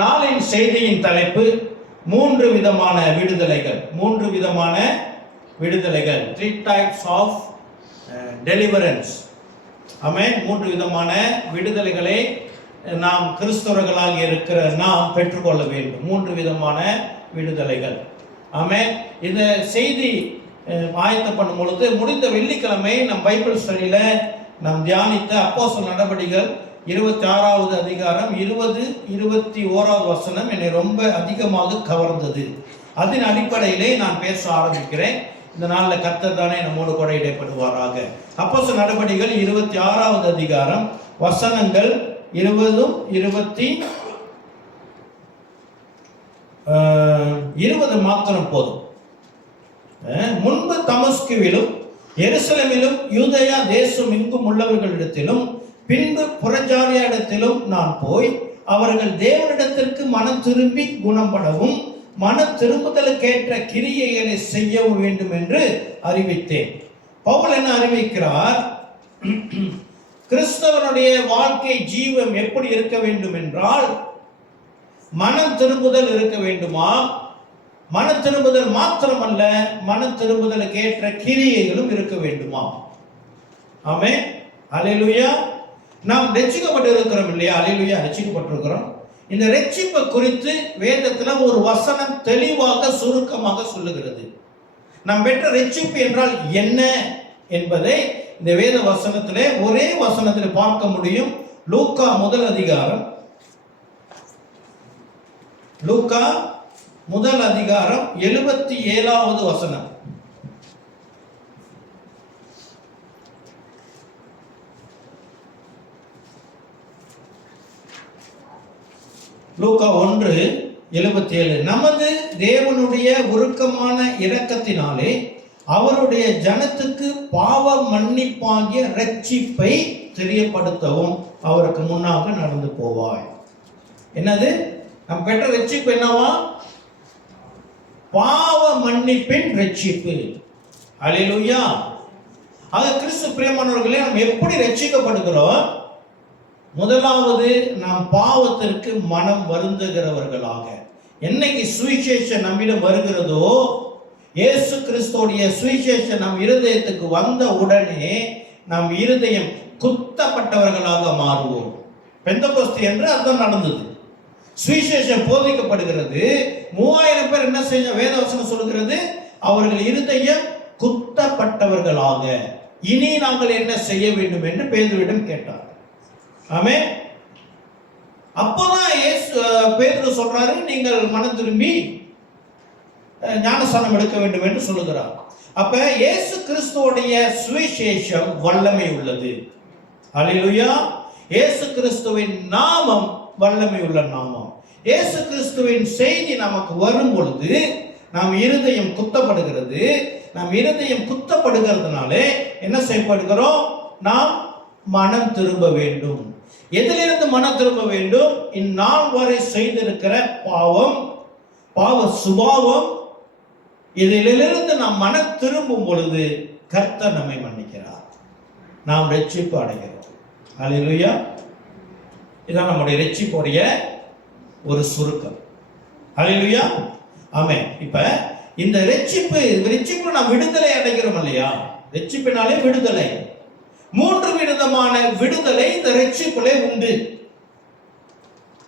நாளின் செய்தியின் தலைப்பு மூன்று விதமான விடுதலைகள். Three types of deliverance. Amen. மூன்று விதமான விடுதலைகளை நாம் கிறிஸ்தவர்களாக இருக்கிற நாம் பெற்றுக்கொள்ள வேண்டும். மூன்று விதமான விடுதலைகள். ஆமென். இந்த செய்தி ஆயத்தம் பண்ணும் பொழுது முடிந்த வெள்ளிக்கிழமை நம் பைபிள் ஸ்டடியில் நாம் தியானித்த அப்போஸ்தலர் நடபடிகள் 26வது அதிகாரம் 20-21வது வசனம் என்னை ரொம்ப அதிகமாக கவர்ந்தது. அதன் அடிப்படையிலே நான் பேச ஆரம்பிக்கிறேன். இந்த நாளில் கர்த்தர் தானே நம்மோடு கூட இடைப்படுவாராக. அப்போஸ்தலர் நடபடிகள் 26வது அதிகாரம் வசனங்கள் 20 மாத்திரம் போதும். முன்பு தமஸ்குவிலும் எருசலேமிலும் யூதேயா தேசம் எங்கும் உள்ளவர்களிடத்திலும் பின்பு புறஜாதியாரிடத்திலும் நான் போய் அவர்கள் தேவனிடத்திற்கு மனம் திரும்பி குணப்படவும் மன திரும்புதலுக்கேற்ற கிரியைகளை செய்யவும் வேண்டும் என்று அறிவித்தேன். பவுல் என்ன அறிவிக்கிறார்? கிறிஸ்தவனுடைய வாழ்க்கை ஜீவம் எப்படி இருக்க வேண்டும் என்றால் மனம் திரும்புதல் இருக்க வேண்டுமா? மன திரும்புதல் மாத்திரமல்ல, மன திரும்புதலுக்கு ஏற்ற கிரியைகளும் இருக்க வேண்டுமா? ஆமென். அல்லேலூயா. நாம் ரட்சிக்கப்பட்டு இருக்கிறோம் இல்லையா? அல்லேலூயா. ரட்சிக்கப்பட்டிருக்கிறோம். இந்த ரட்சிப்பை குறித்து வேதத்துல ஒரு வசனம் தெளிவாக சுருக்கமாக சொல்லுகிறது. நாம் பெற்ற ரட்சிப்பு என்றால் என்ன என்பதை இந்த வேத வசனத்திலே ஒரே வசனத்தில் பார்க்க முடியும். லூக்கா முதல் அதிகாரம் 77வது வசனம். லூக்கா 1:77. நமது தேவனுடைய உருக்கமான இரக்கத்தினாலே அவருடைய ஜனத்துக்கு பாவ மன்னிப்பாகிய ரட்சிப்பை தெரியப்படுத்தவும் அவருக்கு முன்னாக நடந்து போவாய். என்னது? நாம் பெற்ற ரட்சிப்பு என்னவா? பாவ மன்னிப்பின் ரட்சிப்பு. அல்லேலூயா. ஆக கிறிஸ்து பிரியமானவர்களே, நாம் எப்படி ரட்சிக்கப்படுகிறோம்? முதலாவது, நாம் பாவத்திற்கு மனம் வருந்துகிறவர்களாக. என்னைக்கு சுவிசேஷம் நம்மிடம் வருகிறதோ, இயேசு கிறிஸ்துவோடைய சுவிசேஷம் நம் இருதயத்துக்கு வந்த உடனே நம் இருதயம் குத்தப்பட்டவர்களாக மாறுவோம். பெந்தெகோஸ்து என்று அதுதான் நடந்தது. சுவிசேஷம் போதிக்கப்படுகிறது. 3000 பேர் என்ன செய்ய வேதவசனம் சொல்கிறது? அவர்கள் இருதயம் குத்தப்பட்டவர்களாக. இனி நாங்கள் என்ன செய்ய வேண்டும் என்று பேதுருவிடம் கேட்டார். ஆமென். அப்போதான் பேதுரு சொல்றாரு, நீங்கள் மனம் திரும்பி ஞானஸ்நானம் எடுக்க வேண்டும் என்று சொல்லுகிறார். அப்ப இயேசு கிறிஸ்துவோடைய சுவிசேஷம் வல்லமை உள்ளது. அல்லேலூயா. இயேசு கிறிஸ்துவின் நாமம் வல்லமை உள்ள நாமம். இயேசு கிறிஸ்துவின் செய்தி நமக்கு வரும் பொழுது நாம் இருதயம் குத்தப்படுகிறது. நாம் இருதயம் குத்தப்படுகிறதுனாலே என்ன செய்யப்படுகிறோம்? நாம் மனம் திரும்ப வேண்டும். எதிலிருந்து மனம் திரும்ப வேண்டும்? இந்நாள் வரை செய்திருக்கிற பாவ சுபாவம், இதிலிருந்து நாம் மனம் திரும்பும் பொழுது கர்த்தர் நம்மை மன்னிக்கிறார். நாம் ரட்சிப்பு அடைகிறோம். அல்லேலூயா. இதான் நம்முடைய ரட்சிப்புடைய ஒரு சுருக்கம். அல்லேலூயா. ஆமென். இப்ப இந்த ரட்சிப்பு நாம் விடுதலை அடைகிறோம் இல்லையா? ரட்சிப்பினாலே விடுதலை. 3 விதமான விடுதலை இந்த ரட்சிப்பிலே உண்டு.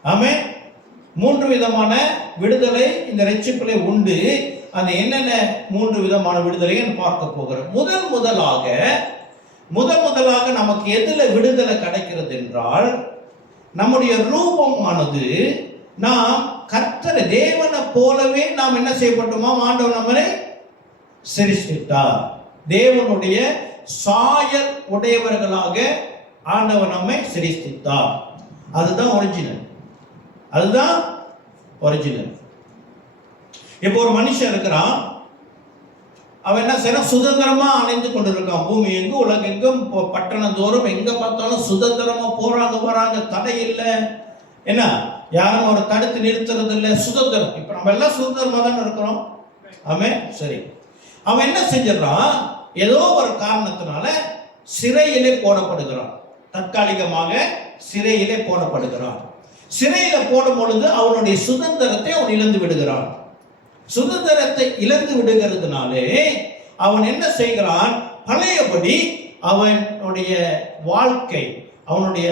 ஆமென். 3 விதமான விடுதலை இந்த ரட்சிப்பிலே உண்டு. அது என்னென்ன 3 விதமான விடுதலைன்னு பார்க்க போகிறோம். முதலாக நமக்கு எதுல விடுதலை கிடைக்கிறது என்றால், நம்முடைய ரூபமானது நாம் கர்த்தர் தேவனை போலவே நாம் என்ன செய்யப்பட்டோமா? ஆண்டவர் நம்மளை சிருஷ்டித்தார். தேவனுடைய சாயல் உடையவர்களாக ஆண்டவர் நம்மை சிருஷ்டித்தார். அதுதான் ஒரிஜினல். இப்போ ஒரு மனுஷன் இருக்கிறான், அவன் என்ன செய்யறான்? சுதந்திரமா அணைந்து கொண்டிருக்கான். பூமி எங்கும் உலகெங்கும் பட்டணம் தோறும் எங்க பார்த்தாலும் சுதந்திரமா போறாங்க, தடை இல்லை. என்ன, யாரும் அவரை தடுத்து நிறுத்துறது இல்லை. சுதந்திரம். இப்ப நம்ம எல்லாம் சுதந்திரமா தானே இருக்கிறோம். ஆமென். சரி, அவன் என்ன செஞ்சிடறான்? ஏதோ ஒரு காரணத்தினால சிறையிலே போடப்படுகிறான். தற்காலிகமாக சிறையிலே போடப்படுகிறான். சிறையில போடும் பொழுது அவனுடைய சுதந்திரத்தை அவன் இழந்து விடுகிறான். சுதந்திரத்தை இழந்து விடுகிறதுனாலே அவன் என்ன செய்கிறான்? பழையபடி அவனுடைய வாழ்க்கை, அவனுடைய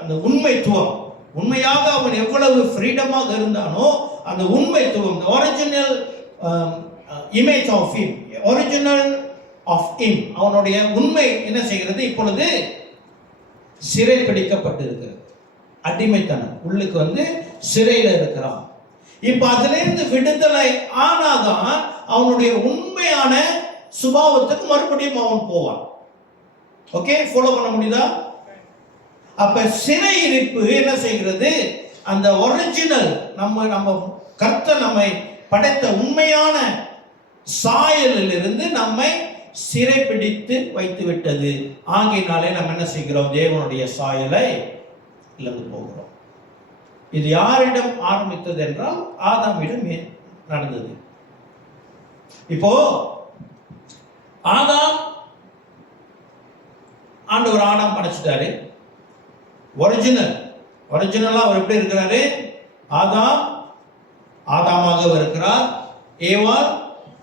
அந்த உண்மைத்துவம், உண்மையாக அவன் எவ்வளவு ஃப்ரீடமாக இருந்தானோ அந்த உண்மைத்துவம், original image of him, original of him, அவனுடைய உண்மை என்ன செய்கிறது? இப்பொழுது சிறை பிடிக்கப்பட்டிருக்கிறது. அடிமைத்தனம் உள்ளுக்கு சிறையில் இருக்கிறான். இப்ப அதிலிருந்து விடுதலை ஆனாதான் அவனுடைய உண்மையான சுபாவத்துக்கு மறுபடியும் அவன் போவான். ஓகே, ஃபாலோ பண்ண முடியுதா? அப்ப சிறை இருப்பு என்ன செய்கிறது? அந்த ஒரிஜினல் நம்ம கர்த்தர் நம்மை படைத்த உண்மையான சாயலில் இருந்து நம்மை சிறைப்பிடித்து வைத்து விட்டது. ஆகையினாலே நம்ம என்ன செய்கிறோம்? தேவனுடைய சாயலை இழந்து போகிறோம். இது யாரிடம் ஆரம்பித்தது என்றால் ஆதாமிடம் நடந்தது. இப்போ ஆண்டவர் ஆதாம் படைச்சிட்டாரு. ஒரிஜினலா அவர் எப்படி இருக்கிறாரு? ஆதாமாக இருக்கிறார்,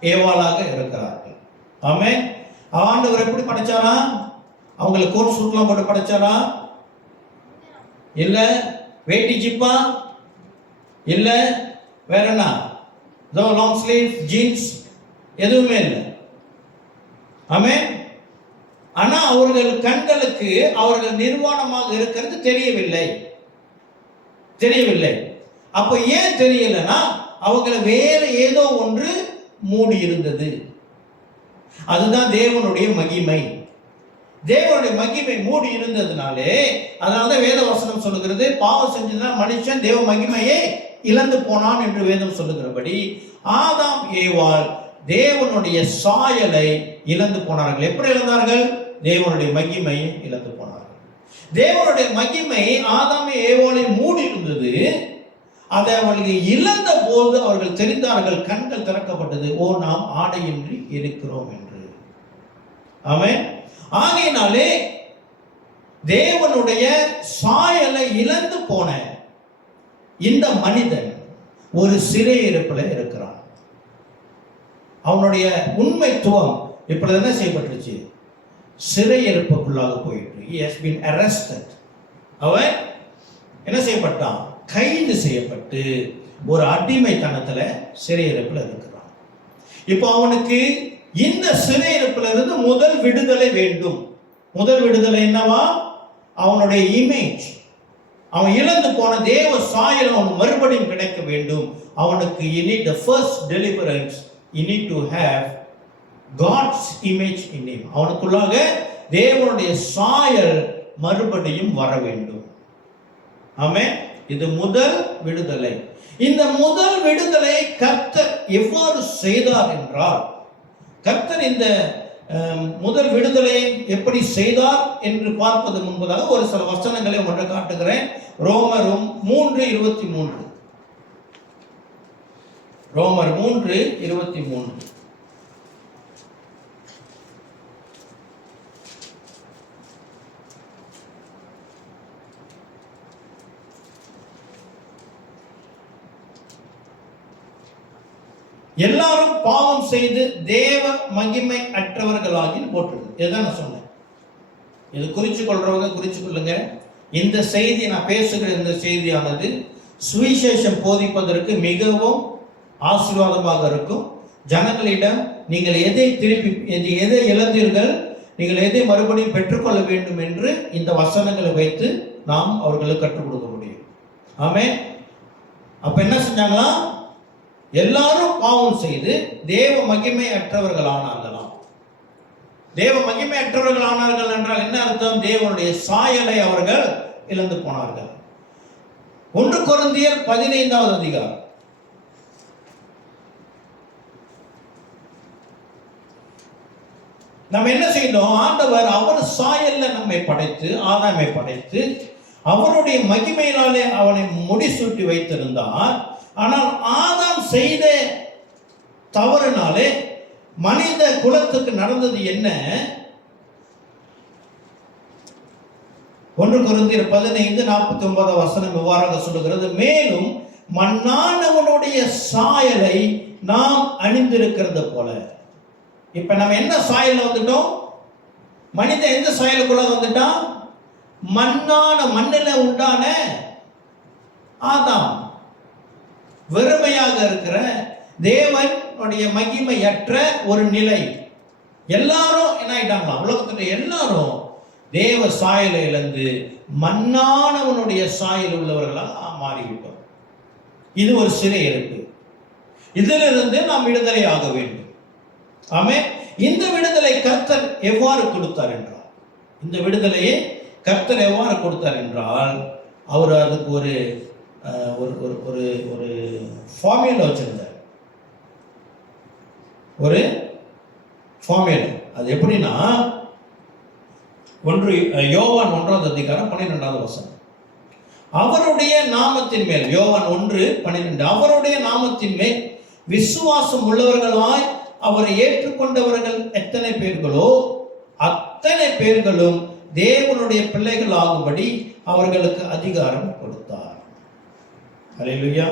ஏவாளாக இருக்கிறார்கள். ஆமென். ஆண்டவர் எப்படி படைச்சாரா? அவங்களுக்கு கோட் சூட்லாம் போட்டு படைச்சாரா? இல்ல. வேட்டி ஜிப்பா? இல்ல. வேற என்ன? லாங் ஸ்லீவ் ஜீன்ஸ் எதுவுமே இல்லை. ஆமென். ஆனா அவர்கள் கண்களுக்கு அவர்கள் நிர்வாணமாக இருக்கிறது தெரியவில்லை. அப்ப ஏன் தெரியலன்னா அவங்களை வேற ஏதோ ஒன்று மூடி இருந்தது. அதுதான் தேவனுடைய மகிமை. தேவனுடைய மகிமை மூடி இருந்ததுனாலே, அதனால வேத வசனம் சொல்லுகிறது, பாவம் செஞ்சதுனா மனுஷன் தேவ மகிமையை இழந்து போனான் என்று வேதம் சொல்லுகிறபடி ஆதாம் ஏவாள் தேவனுடைய சாயலை இழந்து போனார்கள். எப்படி இழந்தார்கள்? தேவனுடைய மகிமையை இழந்து போனார்கள். தேவனுடைய மகிமை ஆதாம் ஏவாளை மூடி இருந்தது. அதை அவர்கள் இழந்த போது அவர்கள் தெரிந்தார்கள், கண்கள் திறக்கப்பட்டது, ஓ நாம் ஆடையின்றி இருக்கிறோம் என்று. ஆமென். ஆகையினாலே தேவனுடைய சாயலை இழந்து போன இந்த மனிதன் ஒரு சிறையிருப்பில் இருக்கிறான். அவனுடைய உண்மைத்துவம் இப்பொழுது என்ன செய்யப்பட்டுச்சு? சிறையிருப்புக்குள்ளாக போயிட்டு he has been arrested. அவன் என்ன செய்யப்பட்டான்? கைது செய்யப்பட்டு ஒரு அடிமைத்தனத்துல சிறையிருப்பில் இருக்கிறான். இப்போ அவனுக்கு இந்த சிறையிருப்பில் இருந்து முதல் விடுதலை வேண்டும். முதல் விடுதலை என்னவா? அவனுடைய இமேஜ், அவன் இழந்து போன தேவ சாயல் அவனுக்கு மறுபடியும் கிடைக்க வேண்டும். அவனுக்கு you need the first deliverance, you need to have God's image in him. அவனுக்குள்ளாக தேவனுடைய சாயல் மறுபடியும் வர வேண்டும். ஆமென். இது முதல் விடுதலை. இந்த முதல் விடுதலை கர்த்தர் எவ்வாறு செய்தார் என்றால், கர்த்தர் இந்த முதல் விடுதலை எப்படி செய்தார் என்று பார்ப்பது முன்பதாக ஒரு சில வசனங்களை ஒன்றை காட்டுகிறேன். ரோமர் 3:23. ரோமர் 3:23. எல்லாரும் பாவம் செய்து தேவ மகிமை அற்றவர்களாகி போட்டுருது. இதுதான் நான் சொன்னேன். இது குறிச்சு கொள்றவங்க குறிச்சு கொள்ளுங்க. இந்த செய்தி, நான் பேசுகிற இந்த செய்தியானது சுவிசேஷம் போதிப்பதற்கு மிகவும் ஆசீர்வாதமாக இருக்கும். ஜனங்களிடம் நீங்கள் எதை இழந்தீர்கள், நீங்கள் எதை மறுபடியும் பெற்றுக்கொள்ள வேண்டும் என்று இந்த வசனங்களை வைத்து நாம் அவர்களுக்கு கற்றுக் கொடுக்க முடியும். ஆமென். அப்ப என்ன செஞ்சாங்களா? எல்லாரும் பாவம் செய்து தேவ மகிமை அற்றவர்களானார்களாம். தேவ மகிமை அற்றவர்களானார்கள் என்றால் என்ன அர்த்தம்? தேவனுடைய சாயலை அவர்கள் இழந்து போனார்கள். 1 கொரிந்தியர் 15வது அதிகாரம். நம்ம என்ன செய்தோம்? ஆண்டவர் அவர் சாயல்ல நம்மை படைத்து, ஆதாமை படைத்து, அவருடைய மகிமையினாலே அவனை முடிசூட்டி வைத்திருந்தார். ஆனால் ஆதாம் செய்த தவறுனாலே மனித குலத்துக்கு நடந்தது என்ன? 1 கொரிந்தியர் 15:49 இவ்வாறாக சொல்லுகிறது, மேலும் மண்ணானவனுடைய சாயலை நாம் அணிந்திருக்கிறது போல. இப்ப நம்ம என்ன சாயல்ல வந்துட்டோம்? மனிதன் எந்த சாயலுக்குள்ள வந்துட்டான்? மண்ணில உண்டான ஆதாம், வெறுமையாக இருக்கிற தேவனுடைய மகிமையற்ற ஒரு நிலை. எல்லாரும் என்ன ஆயிட்டாங்களா? உலகத்துல எல்லாரும் தேவ சாயலை இழந்து மண்ணானவனுடைய சாயல் உள்ளவர்களாக மாறிவிட்டோம். இது ஒரு சிறை இருக்கு. இதிலிருந்து நாம் விடுதலை ஆக வேண்டும். ஆமென். இந்த விடுதலை கர்த்தர் எவ்வாறு கொடுத்தார் என்றால், இந்த விடுதலையை கர்த்தர் எவ்வாறு கொடுத்தார் என்றால், அவர் அதுக்கு ஒரு ஒரு ஒரு ஃபார்முலா வச்சிருந்தார். ஒரு ஃபார்முலா. அது எப்படின்னா, யோவான் 1:12 அவருடைய நாமத்தின் மேல், யோவான் 1:12, அவருடைய நாமத்தின் மேல் விசுவாசம் உள்ளவர்களாய் அவரை ஏற்றுக்கொண்டவர்கள் எத்தனை பேர்களோ அத்தனை பேர்களும் தேவனுடைய பிள்ளைகள் ஆகும்படி அவர்களுக்கு அதிகாரம் கொடுத்தார். ஹல்லேலூயா.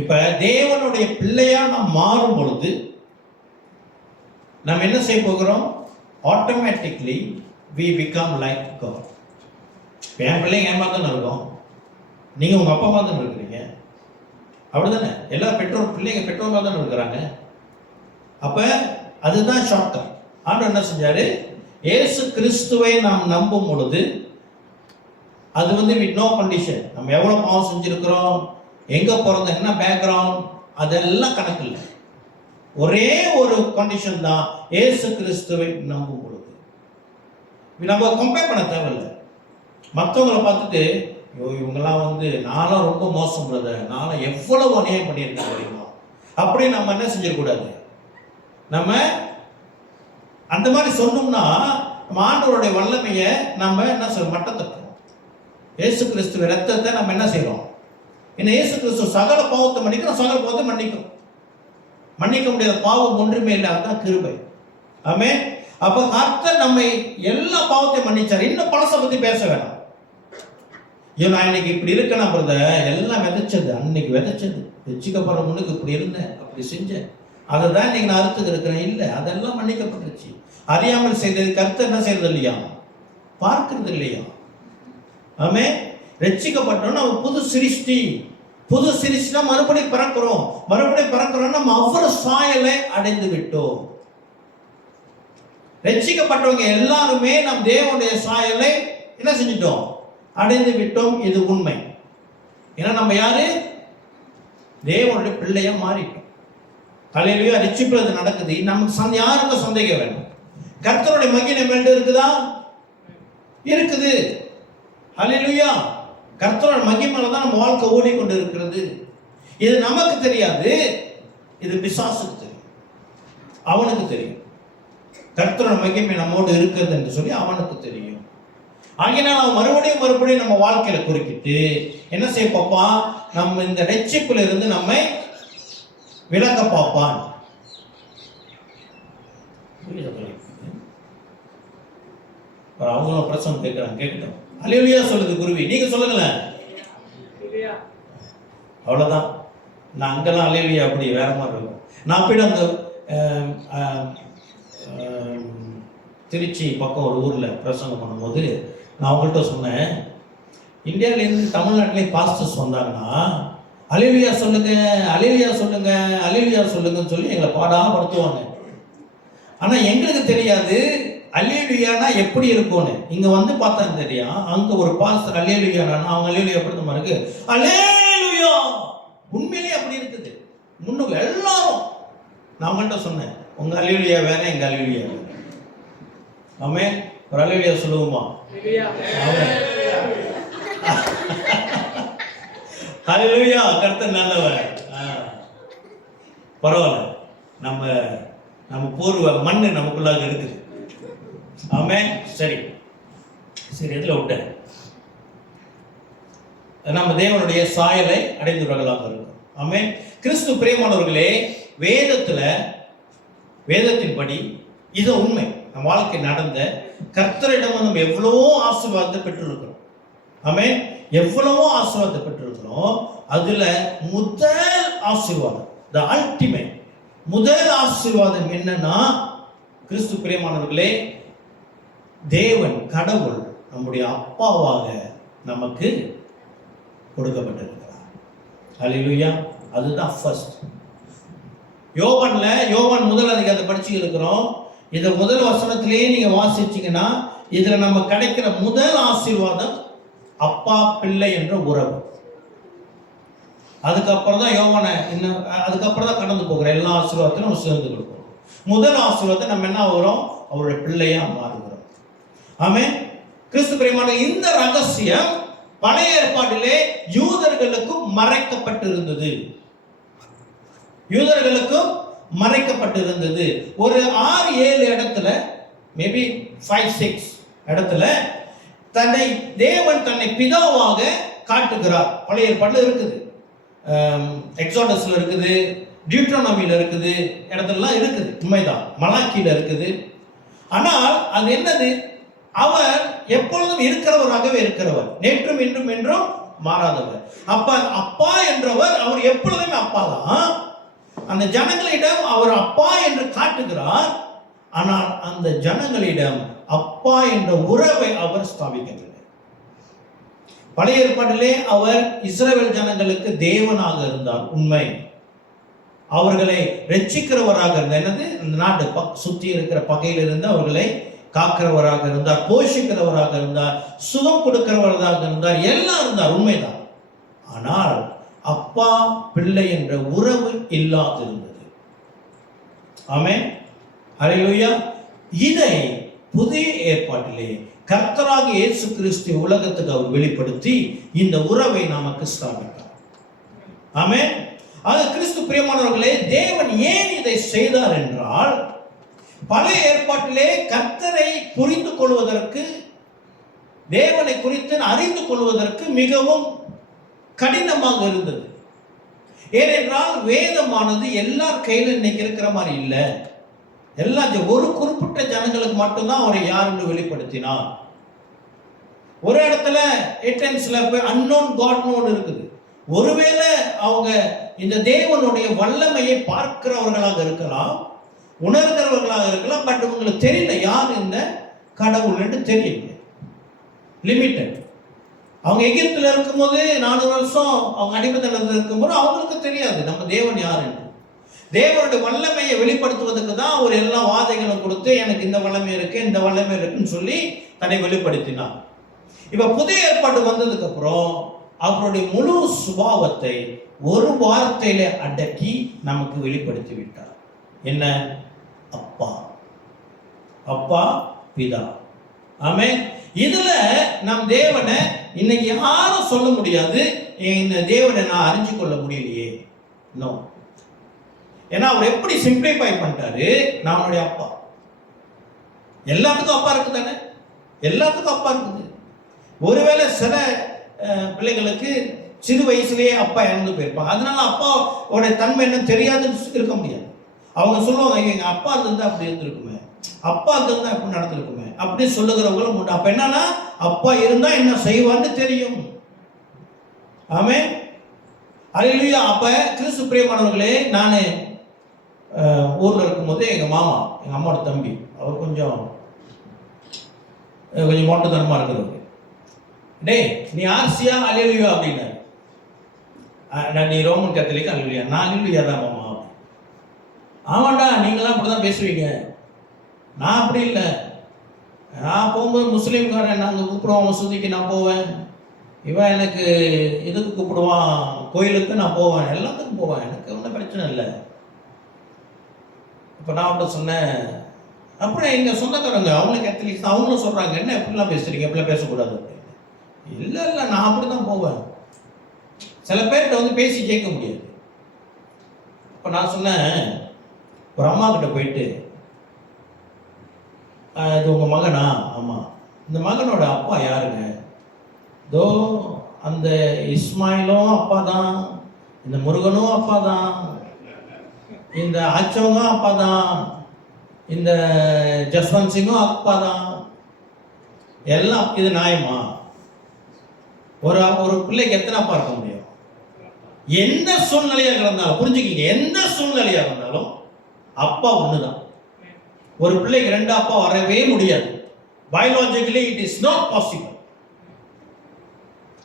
இப்ப தேவனுடைய பிள்ளையா நாம் மாறும் பொழுது நாம் என்ன செய்ய போகிறோம்? Automatically we become like God. என் பிள்ளைங்க ஏமா தானே இருக்கோம், நீங்க உங்க அப்பா அம்மா தானே இருக்கிறீங்க, அப்படிதானே? எல்லா பிள்ளைங்க பெற்றோர் தானே இருக்கிறாங்க. அப்ப அதுதான் ஷார்ட்கட். ஆண்டவர் என்ன செஞ்சாரு? இயேசு கிறிஸ்துவை நாம் நம்பும் பொழுது அது வித் நோ கண்டிஷன். நம்ம எவ்வளவு பாவம் செஞ்சிருக்கிறோம், எங்க பிறந்த, என்ன பேக்ரவுண்ட், அதெல்லாம் கணக்கு இல்லை. ஒரே ஒரு கண்டிஷன் தான், இயேசு கிறிஸ்துவை நம்பும் பொழுது. நம்ம கம்பேர் பண்ண தேவையில்லை. மற்றவங்களை பார்த்துட்டு இவங்கெல்லாம் நானும் ரொம்ப மோசம் பிரதர், நானும் எவ்வளவு அநியாயம் பண்ணியிருக்கேன் தெரியுமா, அப்படி நம்ம என்ன செஞ்சிடக்கூடாது. நம்ம அந்த மாதிரி சொன்னோம்னா நம்ம ஆண்டவருடைய வல்லமையை நம்ம என்ன சொல்ல மட்டத்தட்டுறோம். இயேசு கிறிஸ்துவ ரத்தத்தை நம்ம என்ன செய்யறோம்? ஏன்னா இயேசு கிறிஸ்துவ சகல பாவத்தை மன்னிக்கிறோம், சகல பாவத்தை மன்னிக்கும். மன்னிக்க முடியாத பாவம் ஒன்றுமே இல்லை, அதுதான் கிருபை. ஆமென். அப்ப கர்த்தர் நம்மை எல்லா பாவத்தையும் மன்னிச்சார். இன்னும் பழசை பத்தி பேச வேணாம். நான் இன்னைக்கு இப்படி இருக்கேன் பிரதர், எல்லாம் விதைச்சது, அன்னைக்கு விதைச்சது, வச்சுக்கப்படுற முன்னுக்கு இப்படி இருந்தேன், அப்படி செஞ்சேன், அதை தான் இன்னைக்கு நான் அறுத்துக்கு இருக்கிறேன். இல்லை, அதெல்லாம் மன்னிக்கப்பட்டுருச்சு. அறியாமல் செய்தது கர்த்தர் என்ன செய்யறது இல்லையா? பார்க்கிறது இல்லையா? ஆமே. ரட்சிக்கப்பட்டோம்னா புது சிருஷ்டி. புது சிருஷ்டினா மறுபடியும் பிறக்கிறோம். மறுபடியும் பிறக்கிறோம், நம்ம அவர் சாயலை அடைந்து விட்டோம். ரட்சிக்கப்பட்டவங்க எல்லாருமே நம் தேவனுடைய சாயலை என்ன செஞ்சிட்டோம்? அடைந்து விட்டோம். இது உண்மை. ஏன்னா நம்ம யாரு? தேவனுடைய பிள்ளையா மாறிட்டோம். ஹல்லேலூயா. ரட்சிப்பு நடக்குது. நமக்கு யாருக்கும் சந்தேகம் வேணும். கர்த்தருடைய மகிமை மேல இருக்குதா? இருக்குது. ஹல்லேலூயா. கர்த்தருடைய மகிமையில தான் நம்ம வாழ்க்கை ஓடிக்கொண்டு இருக்கிறது. இது நமக்கு தெரியாது, இது பிசாசுக்கு தெரியும், அவனுக்கு தெரியும். கர்த்தருடைய மகிமை நம்மோடு இருக்கிறது என்று சொல்லி அவனுக்கு தெரியும். ஆகினால் அவன் மறுபடியும் நம்ம வாழ்க்கையில குறுக்கிட்டு என்ன செய்ய பார்ப்பான்? நம்ம இந்த ரட்சிப்புல இருந்து நம்மை விலக்க பார்ப்பான். அவங்களும் பிரச்சனை கேட்கட்டும். அல்லேலூயா சொல்லுது குருவி, நீங்க சொல்லுங்களேன். அவ்வளவுதான். நான் அங்கெல்லாம் அல்லேலூயா அப்படி வேற மாதிரி இருக்கும். நான் போய் அந்த திருச்சி பக்கம் ஒரு ஊர்ல பிரசங்கம் பண்ணும்போது நான் அவங்கள்ட்ட சொன்னேன், இந்தியாவிலேருந்து தமிழ்நாட்டிலேயே பாஸ்டர்ஸ் வந்தாங்கன்னா அல்லேலூயா சொல்லுங்க, அல்லேலூயா சொல்லுங்க, அல்லேலூயா சொல்லுங்கன்னு சொல்லி எங்களை பாடாப்படுத்துவாங்க. ஆனா எங்களுக்கு தெரியாது அல்லேலூயானா எப்படி இருக்கும்னு. இங்க பார்த்தா தெரியும். அங்க ஒரு பாஸ்டர் அல்லேலூயானா அவங்க அல்லேலூயா எப்படி இருக்கு? அல்லேலூயா உண்மையிலேயே அப்படி இருக்குது. முன்னுக்கு எல்லாரும் நான் அவங்கள்ட்ட சொன்னேன், உங்க அல்லேலூயா வேற, எங்க அல்லேலூயா வேற. ஆமென். ஒரு அல்லேலூயா சொல்லுவோமா? அல்லேலூயா. கர்த்தர் நல்லவர். பரவாயில்ல, நம்ம பூர்வ மண்ணு நமக்குள்ளாக இருக்குது. ஆமென். சரி எதுல விட்டேன்? நம்ம தேவனுடைய சாயலை அடைந்தவர்களாக இருக்கும். ஆமென். கிறிஸ்து பிரியமானவர்களே, வேதத்தின்படி இது உண்மை. நம்ம வாழ்க்கை நடந்த கர்த்தரிடம் நம்ம எவ்வளவோ ஆசீர்வாதத்தை பெற்றிருக்கிறோம். ஆமென். எவ்வளவோ ஆசீர்வாதத்தை பெற்றிருக்கிறோம். அதுல முதல் ஆசீர்வாதம், தி அல்டிமேட் முதல் ஆசீர்வாதம் என்னன்னா, கிறிஸ்து பிரியமானவர்களே, தேவன் கடவுள் நம்முடைய அப்பாவாக நமக்கு கொடுக்கப்பட்டிருக்கிறார். ஹல்லேலூயா. அதுதான் ஃபர்ஸ்ட். யோவான் முதல் அதிகாரத்தை படிச்சு இருக்கிறோம். இந்த முதல் வசனத்திலேயே நீங்க வாசிச்சீங்கன்னா இதுல நம்ம கிடைக்கிற முதல் ஆசீர்வாதம் அப்பா பிள்ளை என்ற உறவு. அதுக்கப்புறம் தான் யோவானை இன்னும் அதுக்கப்புறம் தான் கடந்து போகிற எல்லா ஆசீர்வாதத்தையும் நம்ம சேர்ந்து கொடுக்கிறோம். முதல் ஆசீர்வாதத்தை நம்ம என்ன ஆகிறோம்? அவருடைய பிள்ளையா மாறுகிறோம். ஆமென். கிறிஸ்து பிரியமான இந்த ரகசியம் பழைய ஏற்பாட்டிலே யூதர்களுக்கும் மறைக்கப்பட்டிருந்தது. யூதர்களுக்கும் மறைக்கப்பட்டிருந்தது. ஒரு 6-7 இடத்துல, மேபி 5-6 இடத்துல தேவன் தன்னை பிதாவாக காட்டுகிறார். பழைய ஏற்பாட்டில் இருக்குது, எக்ஸோடஸ்ல இருக்குது, டியூட்ரோனமில இருக்குது, இடத்துலலாம் இருக்குது. உண்மைதான். மலாக்கியில இருக்குது. ஆனால் அது என்னது? அவர் எப்பொழுதும் இருக்கிறவராகவே இருக்கிறவர், நேற்றும் இன்றும் என்றும் மாறாதவர். அப்பா என்றவர் அவர் எப்பொழுதுமே அப்பா தான். அந்த ஜனங்களிடம் அவர் அப்பா என்று காட்டுகிறார். ஆனால் அந்த ஜனங்களிடம் அப்பா என்ற உறவை அவர் ஸ்தாபிக்கவில்லை. பழைய ஏற்பாட்டிலே அவர் இஸ்ரவேல் ஜனங்களுக்கு தேவனாக இருந்தார், உண்மை. அவர்களை ரட்சிக்கிறவராக இருந்தார். என்னது? இந்த நாட்டு சுற்றி இருக்கிற பகையிலிருந்து அவர்களை காக்கிறவராக இருந்தார், போஷிக்கிறவராக இருந்தார், சுகம் கொடுக்கிறவராக இருந்தார், எல்லாம் இருந்தார், உண்மைதான். ஆனால் அப்பா பிள்ளை என்ற உறவு இல்லாதிருந்தது. ஆமென். ஹல்லேலூயா. இதை புதிய ஏற்பாட்டிலே கர்த்தராகிய இயேசு கிறிஸ்து உலகத்துக்கு அவர் வெளிப்படுத்தி இந்த உறவை நமக்கு ஸ்தாபித்தார். ஆமென். ஆக கிறிஸ்து பிரியமானவர்களே, தேவன் ஏன் இதை செய்தார் என்றால், பழைய ஏற்பாட்டிலே கர்த்தரை புரிந்து கொள்வதற்கு, தேவனை குறித்து அறிந்து கொள்வதற்கு மிகவும் கடினமாக இருந்தது. ஏனென்றால் வேதமானது எல்லார் கையில் இன்னைக்கு இருக்கிற மாதிரி இல்லை. ஒரு குறிப்பிட்ட ஜனங்களுக்கு மட்டும்தான் அவரை யாருன்னு வெளிப்படுத்தினார். ஒரு இடத்துல எட்டன்ஸ்ல போய் அன்னோன் காட்னு இருக்குது. ஒருவேளை அவங்க இந்த தேவனுடைய வல்லமையை பார்க்கிறவர்களாக இருக்கலாம், உணர்கிறவர்களாக இருக்கலாம். பட் உங்களுக்கு தெரியல யார் இந்த கடவுள் என்று தெரியல. லிமிட்டட். அவங்க எகிப்துல இருக்கும்போது 400 வருஷம் அவங்க அடிமைத்தனத்தில் இருக்கும்போது அவங்களுக்கு தெரியாது நம்ம தேவன் யார் என்று. தேவனுடைய வல்லமையை வெளிப்படுத்துவதற்கு தான் அவர் எல்லா வாதைகளும் கொடுத்து, எனக்கு இந்த வல்லமை இருக்கு, இந்த வல்லமை இருக்குன்னு சொல்லி தன்னை வெளிப்படுத்தினார். இப்ப புதிய ஏற்பாடு வந்ததுக்கு அப்புறம் அவருடைய முழு சுபாவத்தை ஒரு வார்த்தையில அடக்கி நமக்கு வெளிப்படுத்தி விட்டார். என்ன? அப்பா, அப்பா பிதா. ஆமென். இதுல நம் தேவனை இன்னைக்கு யாரும் சொல்ல முடியாது, இந்த தேவனை நான் அறிஞ்சு கொள்ள முடியலையே. நோ. ஏன்னா அவர் எப்படி சிம்பிளிஃபை பண்ணிட்டாரு. நம்முடைய அப்பா எல்லாத்துக்கும் அப்பா இருக்கு தானே, எல்லாத்துக்கும் அப்பா இருக்குது. ஒருவேளை சில பிள்ளைகளுக்கு சிறு வயசுலேயே அப்பா இறந்து போயிருப்பாங்க, அதனால அப்பாவோட தன்மை என்ன தெரியாதுன்னு இருக்க முடியாது. அவங்க சொல்லுவாங்க, எங்க அப்பா இருந்தா அப்படி இருந்திருக்குமே, அப்பா இருந்தா எப்படி நடந்திருக்குமே அப்படி சொல்லுகிறவங்களும் உண்டு. அப்ப என்னன்னா அப்பா இருந்தா என்ன செய்வான்னு தெரியும். ஆமென். ஹல்லேலூயா. அப்ப கிறிஸ்து பிரியமானவர்களே, நானு ஊர்ல இருக்கும் போது எங்க மாமா, எங்க அம்மாவோட தம்பி, அவர் கொஞ்சம் மொட்டத்தனமா இருக்கிறவர். டேய் நீ ஆர்சியா ஹல்லேலூயா அப்படின்னாரு. நீ ரோமன் கத்தோலிக் ஹல்லேலூயா. நான் ஹல்லேலூயா தான் மாமா. ஆமாண்டா நீங்களாம் அப்படிதான் பேசுவீங்க, நான் அப்படி இல்லை. நான் போகும்போது முஸ்லீம்காரன் நாங்கள் கூப்பிடுவோம் மசூதிக்கு, நான் போவேன். இவன் எனக்கு இதுக்கு கூப்பிடுவான், கோயிலுக்கு நான் போவேன், எல்லாத்துக்கும் போவேன், எனக்கு ஒன்றும் பிரச்சனை இல்லை. இப்போ நான் அப்படி சொன்னேன். அப்புறம் எங்கள் சொந்தக்காரங்க அவங்களுக்கு கத்தலிக்ஸ், அவங்களும் சொல்கிறாங்க, என்ன எப்படிலாம் பேசுகிறீங்க, எப்படிலாம் பேசக்கூடாது அப்படின்னு. இல்லை இல்லை நான் அப்படி தான் போவேன். சில பேர்கிட்ட வந்து பேசி கேட்க முடியாது. இப்போ நான் சொன்னேன், ஒரு அம்மா கிட்ட போயிட்டு, இது உங்கள் மகனா? ஆமாம். இந்த மகனோட அப்பா யாருங்க? தோ அந்த இஸ்மாயிலும் அப்பா தான், இந்த முருகனும் அப்பா தான், இந்த ஆச்சவங்க அப்பா தான், இந்த ஜஸ்வந்த் சிங்கும் அப்பா தான். எல்லாம் இது நியாயமா? ஒரு ஒரு பிள்ளைக்கு எத்தனை அப்பா இருக்க முடியும்? எந்த சூழ்நிலையாக இருந்தாலும் புரிஞ்சுக்கிங்க, எந்த சூழ்நிலையாக இருந்தாலும் அப்பா ஒண்ணுதான். ஒரு பிள்ளைக்கு 2 அப்பா வரவே முடியாது. Biologically it is not possible.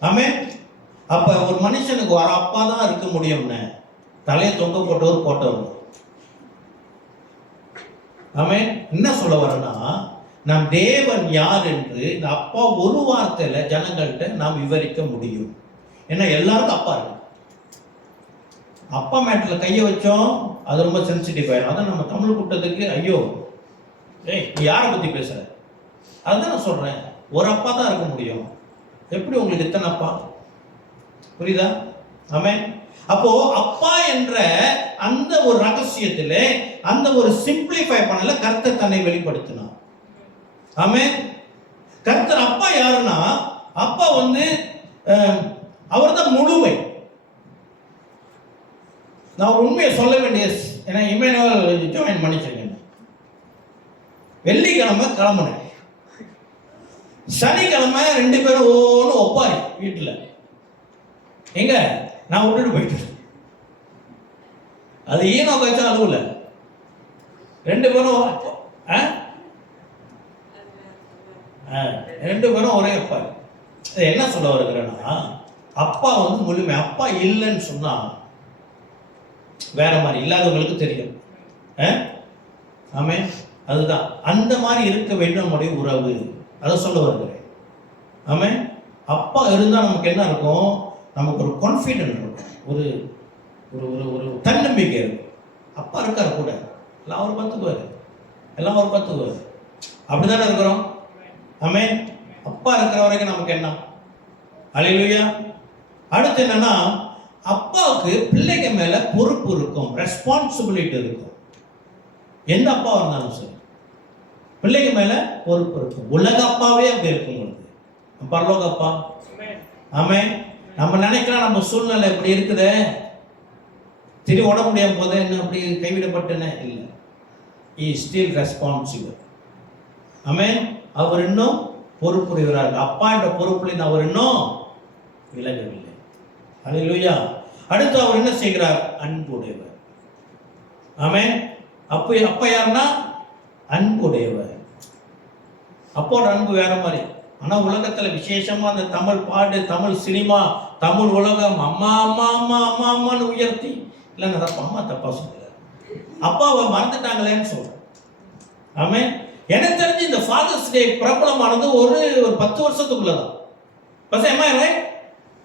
Amen. அப்ப ஒரு மனுஷனுக்கு ஒரு அப்பா தான் இருக்க முடியும்னு தலையை தொங்க போட்டவர். ஆமென். என்ன சொல்ல வரேன்னா, நம் தேவன் யார் என்று இந்த அப்பா ஒரு வார்த்தையில ஜனங்கள்கிட்ட நாம் விவரிக்க முடியும். ஏன்னா எல்லாருக்கும் அப்பா இருக்கு. அப்பா மேட்டில் கையை வச்சோம், அது ரொம்ப சென்சிட்டிவ் ஆயிடும். அதான் நம்ம தமிழ் கூட்டத்துக்கு ஐயோ நீ யாரை பத்தி பேசுற, அதுதான் நான் சொல்றேன். ஒரு அப்பா தான் இருக்க முடியும். எப்படி உங்களுக்கு இத்தனை அப்பா? புரியுதா? ஆமென். அப்போ அப்பா என்ற அந்த ஒரு ரகசியத்திலே அந்த ஒரு சிம்பிளிஃபை பண்ணல கர்த்தர் தன்னை வெளிப்படுத்தினார். ஆமென். கர்த்தர் அப்பா யாருன்னா, அப்பா அவர் தான் முழுமை. நான் ஒரு உண்மையை சொல்ல வேண்டிய, ஏன்னா இமானுவேல் ஜாயின் பண்ணிச்சிருக்கேன். வெள்ளிக்கிழமை கிளம்புனேன், சனிக்கிழமை 2 பேரும் ஒன்று ஒப்பாரி வீட்டில் எங்க நான் விட்டுட்டு போயிட்டு, அது ஈனோ கச்சா அழுவல, 2 பேரும் 2 பேரும் ஒரே ஒப்பாரி. என்ன சொல்ல வருகிறேன்னா, அப்பா முழுமை. அப்பா இல்லைன்னு சொன்னா வேற மாதிரி, இல்லாதவங்களுக்கு தெரியும். ஆமென். அதுதான் அந்த மாதிரி இருக்க வேண்டும் நம்முடைய உறவு. அதை சொல்ல வருகிறேன். ஆமென். அப்பா இருந்தால் நமக்கு என்ன இருக்கும்? நமக்கு ஒரு கான்ஃபிடென்ட் இருக்கும், ஒரு ஒரு ஒரு தன்னம்பிக்கை இருக்கும். அப்பா இருக்காரு கூட, எல்லாம் அவர் பார்த்துக்குவாரு, எல்லாம் அவர் பார்த்துக்குவாரு. அப்படிதானே இருக்கிறோம். ஆமென். அப்பா இருக்கிற வரைக்கும் நமக்கு என்ன? அல்லேலூயா. அடுத்து என்னன்னா, அப்பாவுக்கு பிள்ளைங்க மேல பொறுப்பு இருக்கும், ரெஸ்பான்சிபிலிட்டி இருக்கும். எந்த அப்பா இருந்தாலும் சரி, பிள்ளைங்க மேல பொறுப்பு இருக்கும். உலக அப்பாவே அப்படி இருக்கும், பரலோக அப்பா. ஆமென். நம்ம நினைக்கலாம் நம்ம சூழ்நிலை இப்படி இருக்குதே, திரு ஓட முடியாம போதே, என்ன அப்படி கைவிடப்பட்டன இல்லை. he is still responsible. ஆமென். அவர் இன்னும் பொறுப்புடையவராக, அப்பா என்ற பொறுப்புல அவர் இன்னும் விலகவில்லை. அல்லேலூயா. அடுத்து அவர் என்ன செய்கிறார்? அன்புடையவர். ஆமென். அப்பா யாருன்னா அன்புடையவர். அப்போட அன்பு வேற மாதிரி. ஆனா உலகத்துல விசேஷமா அந்த தமிழ் பாட்டு, தமிழ் சினிமா, தமிழ் உலகம் அம்மா அம்மா அம்மா அம்மா அம்மான்னு உயர்த்தி, இல்லைங்க தப்பா, அம்மா தப்பா சொல்ற, அப்பாவை மறந்துட்டாங்களேன்னு சொல்றேன். ஆமென். எனக்கு தெரிஞ்சு இந்த ஃபாதர்ஸ் டே பிரபலமானது ஒரு 10 வருஷத்துக்குள்ளதான்.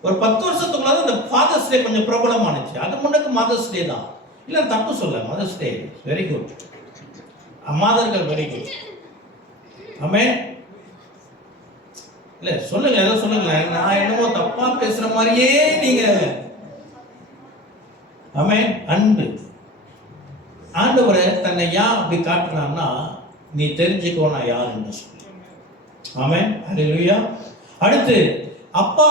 ஒரு 10 வருஷத்துக்குள்ளதான் இந்த ஃபாதர்ஸ் டே கொஞ்சம் பிரபலமானுச்சு. அது முன்னுக்கு மதர்ஸ் டே தான். இல்லை தப்பு சொல்ல, மதர்ஸ் டே வெரி குட், மாதர்கள் வெரி குட். ஆமென். இல்ல சொல்லுங்க, ஏதோ சொல்லுங்க, நான் என்னமோ தப்பா பேசுற மாதிரியே நீங்க. ஆமென். அன்பு. ஆண்டவரை தன்னை யார் அப்படி காட்டினான்னா, நீ தெரிஞ்சுக்கோ நான் யாருன்னு சொல்லி. ஆமென். அல்லேலூயா. அடுத்து அப்பா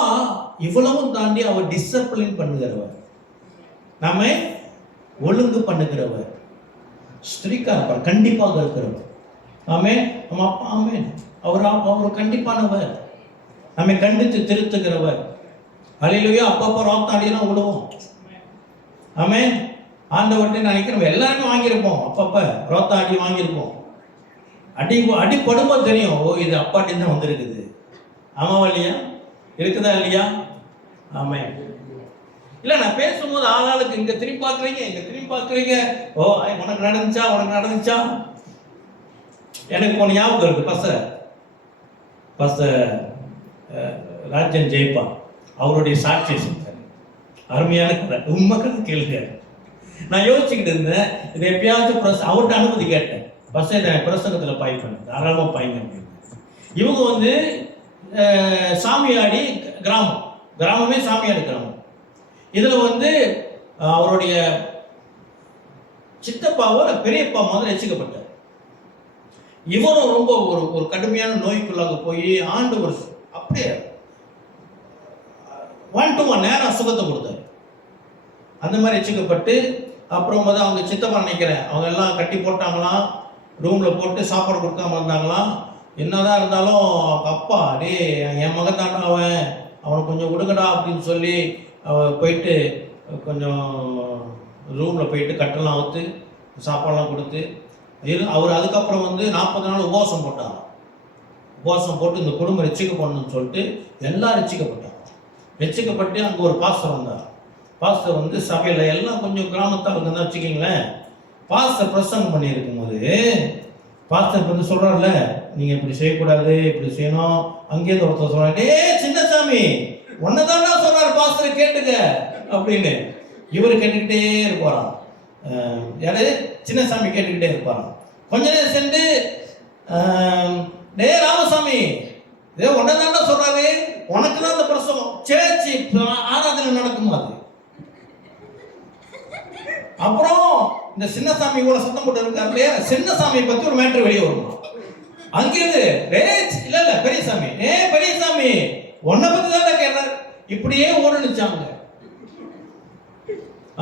இவ்வளவும் தாண்டி அவர் டிசிப்ளின் பண்ணுகிறவர், நம்மை ஒழுங்கு பண்ணுகிறவர், ஸ்திரிக்கா இருப்பார், கண்டிப்பாக இருக்கிறவர். ஆமென். நம்ம அப்பா. ஆமென். அவர் கண்டிப்பானவர், நம்மை கண்டித்து திருத்துகிறவர். அல்லேலூயா. அப்பப்போ ரோத்தாடினா விடுவோம். ஆமென். ஆண்டவர்கிட்ட நினைக்கிறோம், எல்லாருமே வாங்கியிருப்போம், அப்பப்ப ரோத்தாடி வாங்கியிருப்போம். அடி படும்போது தெரியும், ஓ இது அப்பாட்டின்னு தான் வந்திருக்குது. ஆமாவா இல்லையா? இருக்குதா இல்லையா? ஆமென். இல்லை நான் பேசும்போது ஆளாளுக்கு இங்கே திரும்பி பார்க்குறீங்க, ஓ உனக்கு நடந்துச்சா. எனக்கு ஒன்று ஞாபகம் இருக்கு. பாஸ்டர் ராஜன் ஜெயப்பா அவருடைய சாட்சியை சொல்றாரு. அருமையான கதை, உண்மை கதை கேளுங்க. நான் யோசிச்சுக்கிட்டு இருந்தேன், இது எப்பயாச்சும் அவர்கிட்ட அனுமதி கேட்டேன். பிரசங்கத்தில் பாய்ப்பேன், தாராளமாக பாய்ங்க. இவங்க சாமியாடி கிராமமே சாமியாடி கிராமம். இதுல அவருடைய சித்தப்பாவோ பெரியப்பா மாதிரி ரசிக்கப்பட்டார். இவரும் ரொம்ப ஒரு கடுமையான நோய்க்குள்ளாக போய் ஆண்டவர் அப்படியே 1 to 1 நேரம் சுகத்தை கொடுத்தாரு. அந்த மாதிரி ரசிக்கப்பட்டு அப்புறம் அவங்க சித்தப்பா நினைக்கிறேன், அவங்க எல்லாம் கட்டி போட்டாங்களாம், ரூம்ல போட்டு சாப்பாடு கொடுக்காம இருந்தாங்களாம். என்னதான் இருந்தாலும் அவங்க அப்பா டே என் மகன் தாண்டா அவனை கொஞ்சம் விடுங்கடா அப்படின்னு சொல்லி போயிட்டு கொஞ்சம் ரூமில் போயிட்டு கட்டெல்லாம் அவுத்து சாப்பாடெல்லாம் கொடுத்து அவர் அதுக்கப்புறம் 40 நாள் உபவாசம் போட்டார். உபவாசம் போட்டு இந்த குடும்பம் ரட்சிக்கப்படணும்னு சொல்லிட்டு எல்லாம் ரட்சிக்கப்பட்டாங்க. ரட்சிக்கப்பட்டு அங்கே ஒரு பாஸ்டர் வந்தார். பாஸ்டர் சபையில் எல்லாம் கொஞ்சம் கிராமத்தால் தான் வச்சுக்கிங்களேன். பாஸ்டர் பிரசங்கம் பண்ணியிருக்கும் போது பாஸ்டர் சொல்கிறார்ல, நீங்கள் இப்படி செய்யக்கூடாது, இப்படி செய்யணும். அங்கேயிருந்து ஒருத்தர் சொல்கிறார், சின்னசாமி ஒன்னதாண்டா சொல்றாரு பாஸ்டர் கேட்டுக்க அப்படின்னு. இவர் கேட்டுக்கிட்டே இருப்பாராம். யாரு? சின்னசாமி கேட்டுக்கிட்டே இருப்பாராம். கொஞ்ச நேரம் சென்று ராமசாமி ஒன்னதாண்டா சொல்றாரு, உனக்கு தான் அந்த பிரசவம் சேர்ச்சி ஆராதனை நடக்குமா அது. அப்புறம் இந்த சின்னசாமி இவ்வளவு சத்தம் போட்டு இருக்காரு இல்லையா, சின்னசாமியை பத்தி ஒரு மேட்டர் வெளியே வருமா. அங்கிருந்து இல்ல பெரியசாமி, பெரியசாமி உன்னை பத்தி தான் கேட்டார். இப்படியே ஓடுனுச்சாங்க.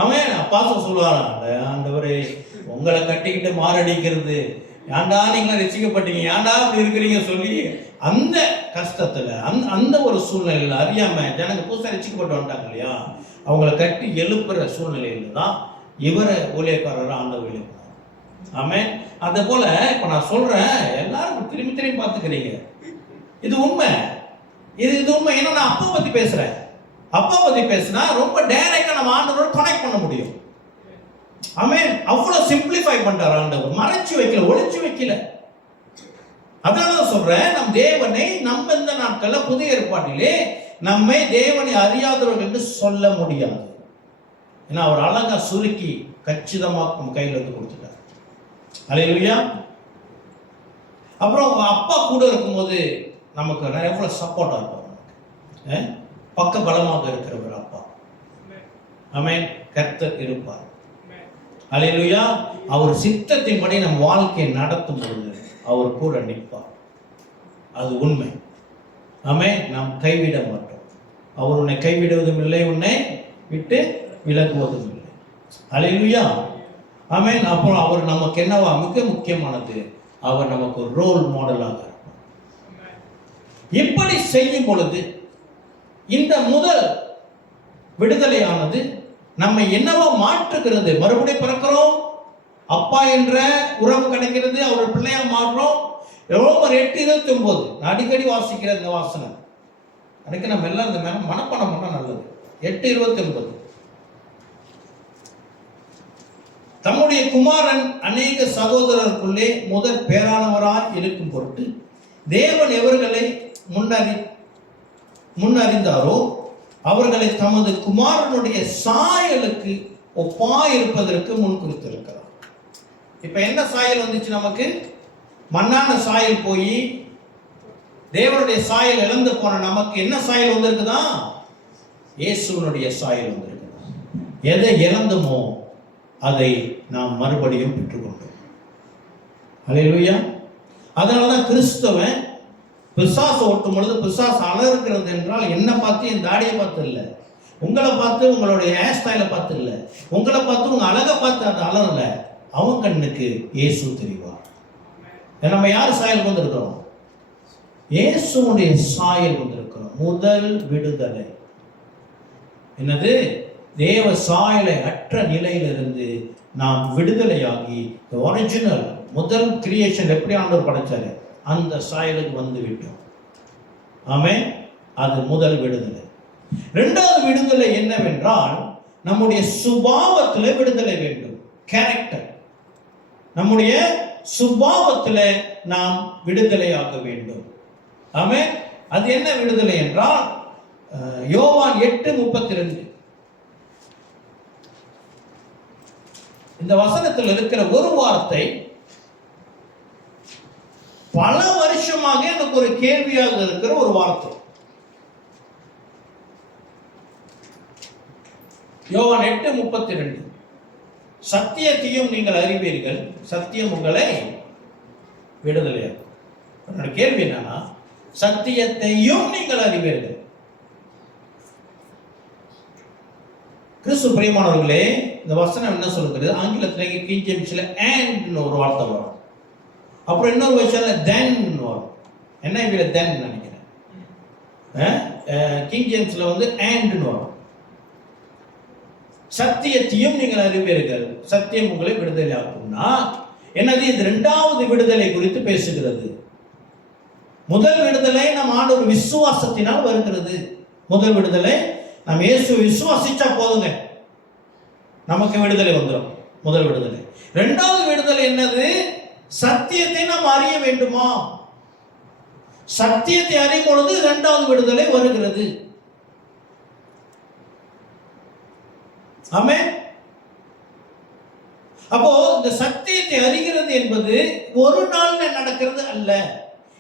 அவன் அப்பாசம் சொல்லுவாராம், ஆண்டவரே உங்களை கட்டிக்கிட்டு மாரடிக்கிறது ஏன்டா நீங்களா ரசிக்கப்பட்டீங்க, ஏன்டா அப்படி இருக்கிறீங்க சொல்லி அந்த கஷ்டத்துல அந்த ஒரு சூழ்நிலையில் அறியாம ஜனங்க புதுசாக ரசிக்கப்பட்டு வந்துட்டாங்க இல்லையா, அவங்கள கட்டி எழுப்புற சூழ்நிலையில தான் இவரை ஊழியக்காரர் ஆண்டவர் எழுப்பினார். ஆமென். அதே போல இப்ப நான் சொல்றேன், எல்லாரும் திரும்பி திரும்பி பார்த்துக்கிறீங்க. இது உண்மை, இது உண்மை. ஏன்னா நான் அப்பா பத்தி பேசுறேன். அப்பா பத்தி பேசினா ரொம்ப டைரக்டா நம்ம ஆண்டவரோட கனெக்ட் பண்ண முடியும். ஆமென். அவ்வளவு சிம்பிளிஃபை பண்றார் ஆண்டவர். மறைச்சு வைக்கல, ஒளிச்சு வைக்கல. அதனால சொல்றேன், நம் தேவனை நம்ம இந்த நாட்கள்ல புதிய ஏற்பாட்டிலே நம்மை தேவனை அறியாதவர்கள் என்று சொல்ல முடியாது. ஏன்னா அவர் அழகா சுருக்கி கச்சிதமா நம்ம கையில் வந்து கொடுத்துட்டார். அல்லேலூயா. அப்புறம் அப்பா கூட இருக்கும்போது நமக்கு எவ்வளவு சப்போர்ட்டா இருப்பார், பக்க பலமாக இருக்கிறவர் அப்பா. ஆமென். கர்த்தர் இருப்பார். அல்லேலூயா. அவர் சித்தத்தின்படி நம் வாழ்க்கையை நடத்தும் பொழுது அவர் கூட நிற்பார். அது உண்மை. ஆமென். நாம் கைவிட மாட்டோம். அவர் உன்னை கைவிடுவதும் இல்லை, உன்னை விட்டு விலகுவதும் இல்லை. அல்லேலூயா. ஆமென். அப்புறம் அவர் நமக்கு என்னவா மிக முக்கியமானது, அவர் நமக்கு ஒரு ரோல் மாடலாக இருப்பார். இப்படி செய்யும் பொழுது இந்த முதல் விடுதலையானது நம்மை என்னவோ மாற்றுகிறது. மறுபடியும் பிறக்கிறோம், அப்பா என்ற உறவு கிடைக்கிறது, அவர் பிள்ளையா மாறுறோம். ரோமர் 8:29 நான் அடிக்கடி வாசிக்கிற இந்த வாசனை, அதுக்கு நம்ம எல்லாம் இந்த மனப்பாடம் பண்ணா நல்லது. 8:29 தம்முடைய குமாரன் அநேக சகோதரருக்குள்ளே முதல் பேரானவராய் இருக்கும் பொருட்டு தேவன் எவர்களை முன்னறிந்தாரோ அவர்களை தமது குமாரனுடைய சாயலுக்கு ஒப்பாயிருப்பதற்கு முன் குறித்திருக்கிறார். இப்ப என்ன சாயல் வந்துச்சு நமக்கு? மண்ணான சாயல் போய் தேவனுடைய சாயல் இழந்து போன நமக்கு என்ன சாயல் வந்திருக்குதா? இயேசுனுடைய சாயல் வந்திருக்குதா. எதை இழந்தமோ அதை நாம் மறுபடியும் பெற்றுக்கொண்டோம். அல்லேலூயா. அதனாலதான் கிறிஸ்தவன் பிசாசு ஓட்டும் பொழுது பிசாசு அலறுகிறது என்றால் என்ன பார்த்து, என் தாடியை பார்த்து இல்லை, உங்களை பார்த்து, உங்களுடைய ஹேர் ஸ்டைலை பார்த்து இல்லை, உங்களை பார்த்து உங்க அழகை பார்த்து அது அலறல. அவன் கண்ணுக்கு இயேசு தெரிவார். நம்ம யார் சாயல் வந்திருக்கிறோம்? இயேசுடைய சாயல் வந்திருக்கிறோம். முதல் விடுதலை என்னது? தேவ சாயலை அற்ற நிலையிலிருந்து நாம் விடுதலையாகி ஒரிஜினல் முதல் கிரியேஷன் எப்படி ஆண்டவர் படைச்சாரு அந்த சாயலுக்கு வந்து விட்டோம். ஆமென். அது முதல் விடுதலை. இரண்டாவது விடுதலை என்னவென்றால் நம்முடைய சுபாவத்தில் விடுதலை வேண்டும். கேரக்டர், நம்முடைய சுபாவத்தில் நாம் விடுதலையாக வேண்டும். ஆமென். அது என்ன விடுதலை என்றால் யோவான் 8:32 இந்த வசனத்தில் இருக்கிற ஒரு வார்த்தை பல வருஷமாக எனக்கு ஒரு கேள்வியாக இருக்கிற ஒரு வார்த்தை. யோவான் 8:32 சத்தியத்தையும் நீங்கள் அறிவீர்கள், சத்தியம் உங்களை விடுதலையாக்கும். என்னோட கேள்வி என்னன்னா, சத்தியத்தையும் நீங்கள் அறிவீர்கள். கிறிஸ்து பிரியமானவர்களே, இந்த வசனம் என்ன சொல்லுகிறது? ஆங்கிலத்தில் கிங் ஜேம்ஸ்ல and ஒரு வார்த்தை வரும், அப்புறம் இன்னொரு விஷயம் then வரும். NIV தென் நினைக்கிறேன், கிங் ஜேம்ஸ்ல வந்து அண்ட்னு வரும். சத்தியத்தையும் நீங்கள் அறிவீர்கள், சத்தியம் உங்களை விடுதலை ஆகும்னா என்னது? இது இரண்டாவது விடுதலை குறித்து பேசுகிறது. முதல் விடுதலை நம் ஆண்டவர் விசுவாசத்தினால் வருகிறது. முதல் விடுதலை நாம் இயேசு விசுவாசிச்சா போதுங்க, நமக்கு விடுதலை வந்துடும். முதல் விடுதலை. இரண்டாவது விடுதலை என்னது? சத்தியத்தை நாம் அறிய வேண்டுமா? சத்தியத்தை அறியும் பொழுது இரண்டாவது விடுதலை வருகிறது. ஆமென். அப்போ இந்த சத்தியத்தை அறிகிறது என்பது ஒரு நாள்ல நடக்கிறது அல்ல.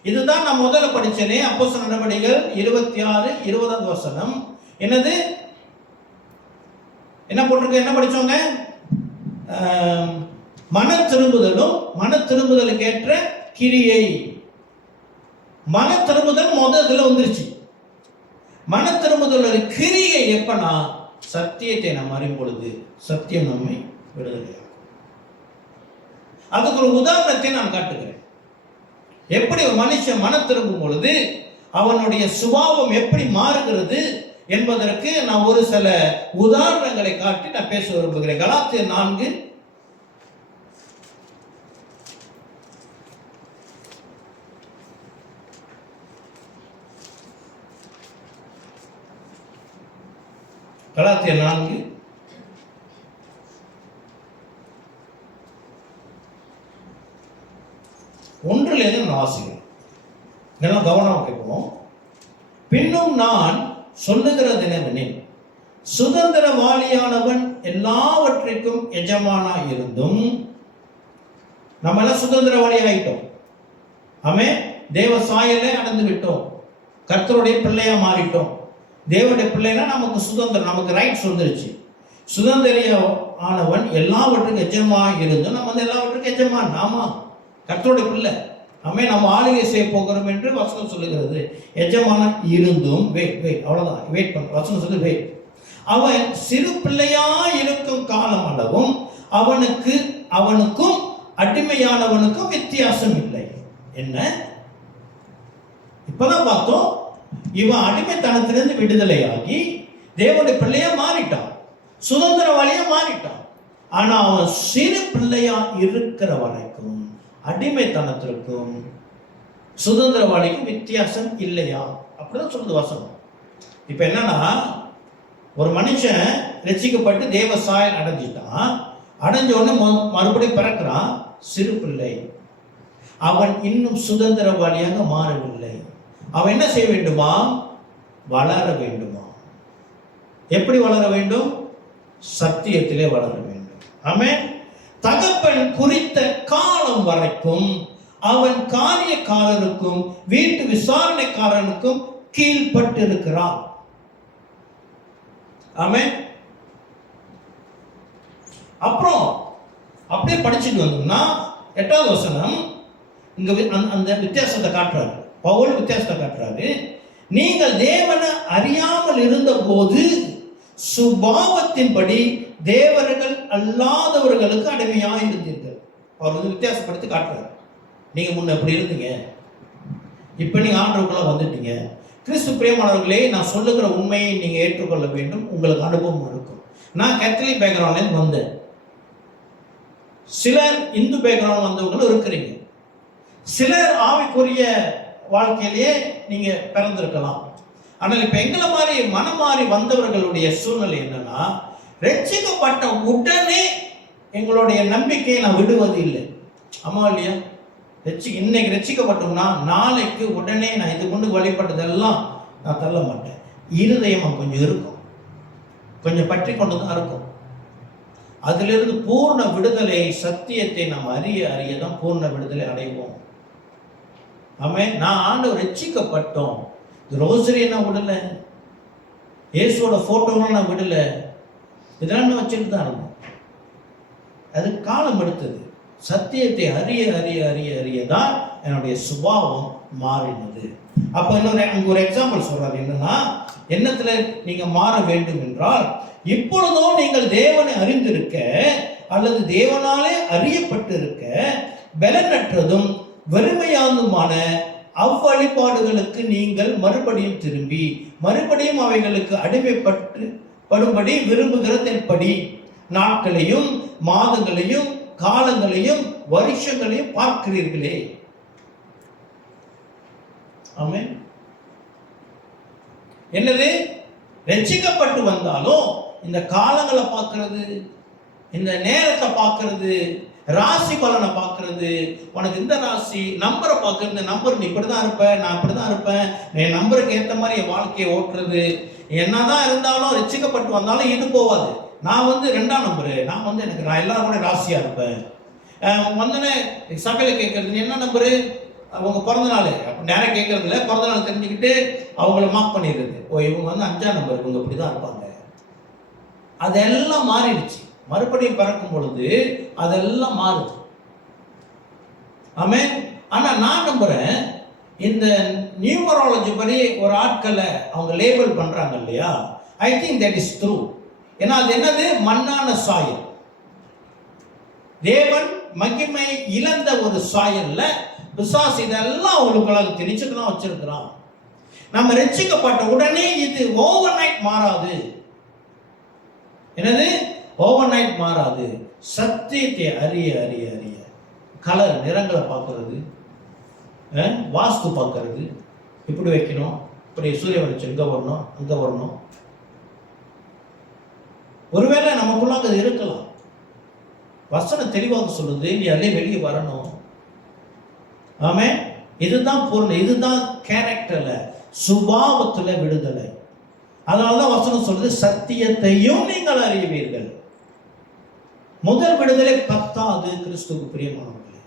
இதுதான் நான் முதல்ல படிச்சேனே, அப்போஸ்தலர் நடவடிக்கைகள் 26:20 என்னது? என்ன போட்டிருக்கு? என்ன படிச்சோங்க? மன திரும்புதலும் மன திரும்புதலுக்கு ஏற்ற கிரியை. மன திரும்புதல் முதல்ல வந்துருச்சு. மன திரும்புதல் கிரியை எப்பனா? சத்தியத்தை நாம் அறியும் பொழுது சத்தியம் நம்மை விடுதலையாகும். அதுக்கு ஒரு உதாரணத்தை நான் காட்டுகிறேன். எப்படி ஒரு மனுஷன் மன திரும்பும் பொழுது அவனுடைய சுபாவம் எப்படி மாறுகிறது என்பதற்கு நான் ஒரு சில உதாரணங்களை காட்டி நான் பேச விரும்புகிறேன். கலாத்தியர் 4 கலாத்தியர் 4 1 நான் வாசிக்கிறேன். இதெல்லாம் கவனமாக கேட்போம். பின்னும் நான் சொல்லுகிறது என்னவெனில், சுதந்திரவாளியானவன் எல்லாவற்றிற்கும் எஜமானாய் இருந்தும், நம்ம எல்லாம் சுதந்திரவாளி ஆயிட்டோம். ஆமென். தேவ சாயலை அடைந்து விட்டோம், கர்த்தருடைய பிள்ளையா மாறிட்டோம். தேவனுடைய பிள்ளைனா நமக்கு சுதந்திரம், நமக்கு ரைட்ஸ் வந்துருச்சு. சுதந்திர ஆனவன் எல்லாவற்றுக்கும் எஜமானாய் இருந்தும், நம்ம வந்து எல்லாவற்றுக்கும் எஜமான். ஆமா, கர்த்தருடைய பிள்ளை. ஆமென். நம்ம ஆளுகை செய்ய போகிறோம் என்று வசனம் சொல்லுகிறது. எஜமானன் இருந்தும் அவ்வளவுதான், வெயிட் பண்ண. வசனம் சொல்லு வெயிட். அவன் சிறு பிள்ளையா இருக்கும் காலம் அளவும் அவனுக்கும் அடிமையானவனுக்கும் வித்தியாசம் இல்லை. என்ன? இப்பதான் பார்த்தோம், இவன் அடிமைத்தனத்திலிருந்து விடுதலையாகி தேவனுடைய பிள்ளையா மாறிட்டான், சுதந்திரவாளியா மாறிட்டான். ஆனா அவன் சிறு பிள்ளையா இருக்கிற வரைக்கும் அடிமைத்தனத்திற்கும் சுதந்திரவாளிக்கும் வித்தியாசம் இல்லையா? அப்படிதான் சொல்லுது வசனம். இப்ப என்னன்னா, ஒரு மனுஷன் ரட்சிக்கப்பட்டு தேவ சாயல் அடைஞ்சிட்டான். அடைஞ்ச உடனே மறுபடியும் பிறக்கிறான், சிறு பிள்ளை. அவன் இன்னும் சுதந்திரவாளியாக மாறவில்லை. அவன் என்ன செய்ய வேண்டுமா? வளர வேண்டுமா? எப்படி வளர வேண்டும்? சத்தியத்திலே வளர வேண்டும். ஆமென். தகப்பன் குறித்த காலம் வரைக்கும் அவன் காரியக்காரனுக்கும் வீட்டு விசாரணைக்காரனுக்கும் கீழ்பட்டு இருக்கிறான். ஆமென். அப்புறம் அப்படியே படிச்சுட்டு வந்தோம்னா 8வது வசனம் இங்க அந்த வித்தியாசத்தை காட்டுறாரு. பவுல் வித்தியாசத்தை காட்டுறாரு. நீங்கள் தேவனை அறியாமல் இருந்த போது சுபாவத்தின்படி தேவர்கள் அல்லாதவர்களுக்கு அடிமையாக இருந்தீர்கள். அவர் வந்து வித்தியாசப்படுத்தி காட்டுறாரு. நீங்க முன்ன எப்படி இருந்தீங்க, இப்ப நீங்க ஆண்டவருக்குள்ள வந்துட்டீங்க. கிறிஸ்து பிரியமானவர்களே, நான் சொல்லுகிற உண்மையை நீங்க ஏற்றுக்கொள்ள வேண்டும். உங்களுக்கு அனுபவம் இருக்கும். நான் கேத்தலிக் பேக்ரவுண்ட்ல வந்தேன். சிலர் இந்து பேக்ரவுண்ட் வந்தவங்களும் இருக்கிறீங்க. சிலர் ஆவிக்குரிய வாழ்க்கையிலேயே நீங்க பிறந்திருக்கலாம். ஆனால் இப்ப எங்களை மாதிரி மனம் மாறி வந்தவர்களுடைய சூழ்நிலை என்னன்னா, ரட்சிக்கப்பட்ட உடனே எங்களுடைய நம்பிக்கையை நான் விடுவது இல்லை. ஆமா இல்லையா? இன்னைக்கு ரட்சிக்கப்பட்டோம்னா நாளைக்கு உடனே நான் இது கொண்டு வழிபட்டதெல்லாம் நான் தள்ள மாட்டேன். இருதயம் கொஞ்சம் இருக்கும், கொஞ்சம் பற்றி கொண்டு தான் இருக்கும். அதிலிருந்து பூர்ண விடுதலை, சத்தியத்தை நாம் அறிய தான் பூர்ண விடுதலை அடைவோம். ஆமென். நான் ஆண்டவர் ரட்சிக்கப்பட்டோம், ரோசரியை நான் விடல, இயேசுவோட போட்டோலாம் நான் விடல, இதெல்லாம் நான் வச்சுட்டு தான் இருந்தோம். அது காலம் எடுத்தது. சத்தியத்தை அறிய தான் என்னுடைய சுபாவம் மாறினது. அப்ப அங்க ஒரு எக்ஸாம்பிள் சொல்றாரு. என்னன்னா, என்னத்துல நீங்க மாற வேண்டும் என்றால், இப்பொழுதோ நீங்கள் தேவனை அறிந்திருக்க அல்லது தேவனாலே அறியப்பட்டிருக்க பலனற்றதும் வெறுமையானதுமான அவ்வழிபாடுகளுக்கு நீங்கள் மறுபடியும் திரும்பி மறுபடியும் அவைகளுக்கு அடிமைப்படும்படி விரும்புகிறதன்படி நாட்களையும் மாதங்களையும் காலங்களையும் வருஷங்களையும் பார்க்கிறீர்களே. ஆமென். என்னது? ரட்சிக்கப்பட்டு வந்தாலும் இந்த காலங்களை பார்க்கிறது, இந்த நேரத்தை பார்க்கிறது, ராசி பலனை பார்க்கிறது, உனக்கு இந்த ராசி நம்பரை பார்க்கறது, நம்பர் நீ இப்படிதான் இருப்ப, நான் இப்படிதான் இருப்பேன், என் நம்பருக்கு ஏற்ற மாதிரி என் வாழ்க்கையை ஓட்டுறது, என்னதான் இருந்தாலும் ரட்சிக்கப்பட்டு வந்தாலும் இது போவாது. நான் 2ஆம் நம்பரு, நான் எல்லாரும் கூட ராசியா இருப்பேன். வந்தோடனே சபையில கேட்கறது என்ன நம்பரு, அவங்க பிறந்த நாள் அப்படி நேரம் கேட்கறது இல்லை, பிறந்த நாள் தெரிஞ்சுக்கிட்டு அவங்கள மார்க் பண்ணிடுறது. இவங்க 5ஆம் நம்பர், இவங்க இப்படிதான் இருப்பாங்க. அதெல்லாம் மாறிடுச்சு. மறுபடியும் பிறக்கும் பொழுது அதெல்லாம் மாறுது. ஆமென். ஆனா நான் நம்புறேன், இந்த நியூமராலஜி படி ஒரு ஆட்களை அவங்க லேபிள் பண்றாங்க இல்லையா, I think that is true. ஏன்னா அது என்னது? மண்ணான சாயல். தேவன் மகிமை இழந்த ஒரு சாயல்ல பிசாசு இதெல்லாம் அவங்களுக்குள்ள திணிச்சுக்கலாம் வச்சிருக்கிறான். நம்ம ரட்சிக்கப்பட்ட உடனே இது ஓவர் நைட் மாறாது. என்னது? ஓவர் நைட் மாறாது. சத்தியத்தை அறிய அறிய அறிய கலர் நிறங்களை பார்க்கறது, வாஸ்து பார்க்கறது, இப்படி வைக்கணும், இப்படி சூரிய வெளிச்சம் இங்கே வரணும், அங்கே வரணும். ஒருவேளை நமக்குள்ளாக அது இருக்கலாம். வசனம் தெளிவாக சொல்லுது, நீ அதிலே வெளியே வரணும். ஆமே. இதுதான் பொருள், இதுதான் கேரக்டர்ல, சுபாவத்துல விடுதலை. அதனாலதான் வசனம் சொல்லுது, சத்தியத்தையும் நீங்கள் அறிவீர்கள். முதல் விடுதலை பத்தாது. கிறிஸ்துவுக்கு பிரியமானவர்களே,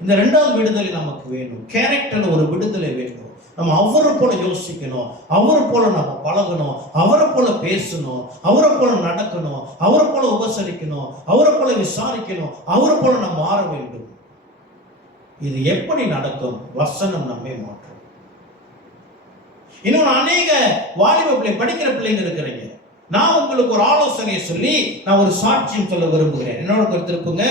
இந்த 2வது விடுதலை நமக்கு வேணும். கேரக்டர்ல ஒரு விடுதலை வேணும். நம்ம அவரை போல யோசிக்கணும், அவரை போல நம்ம பழகணும், அவரை போல பேசணும், அவரை போல நடக்கணும், அவரை போல உபசரிக்கணும், அவரை போல விசாரிக்கணும், அவரை போல நம்ம மாற வேண்டும். இது எப்படி நடக்கும்? வசனம் நம்மை மாற்றும். இன்னொன்று, அநேக வாலிப பிள்ளை படிக்கிற பிள்ளைங்க இருக்கிறீங்க. நான் உங்களுக்கு ஒரு ஆலோசனையை சொல்லி நான் ஒரு சாட்சியம் சொல்ல விரும்புகிறேன். என்னோட கருத்திருப்புங்க.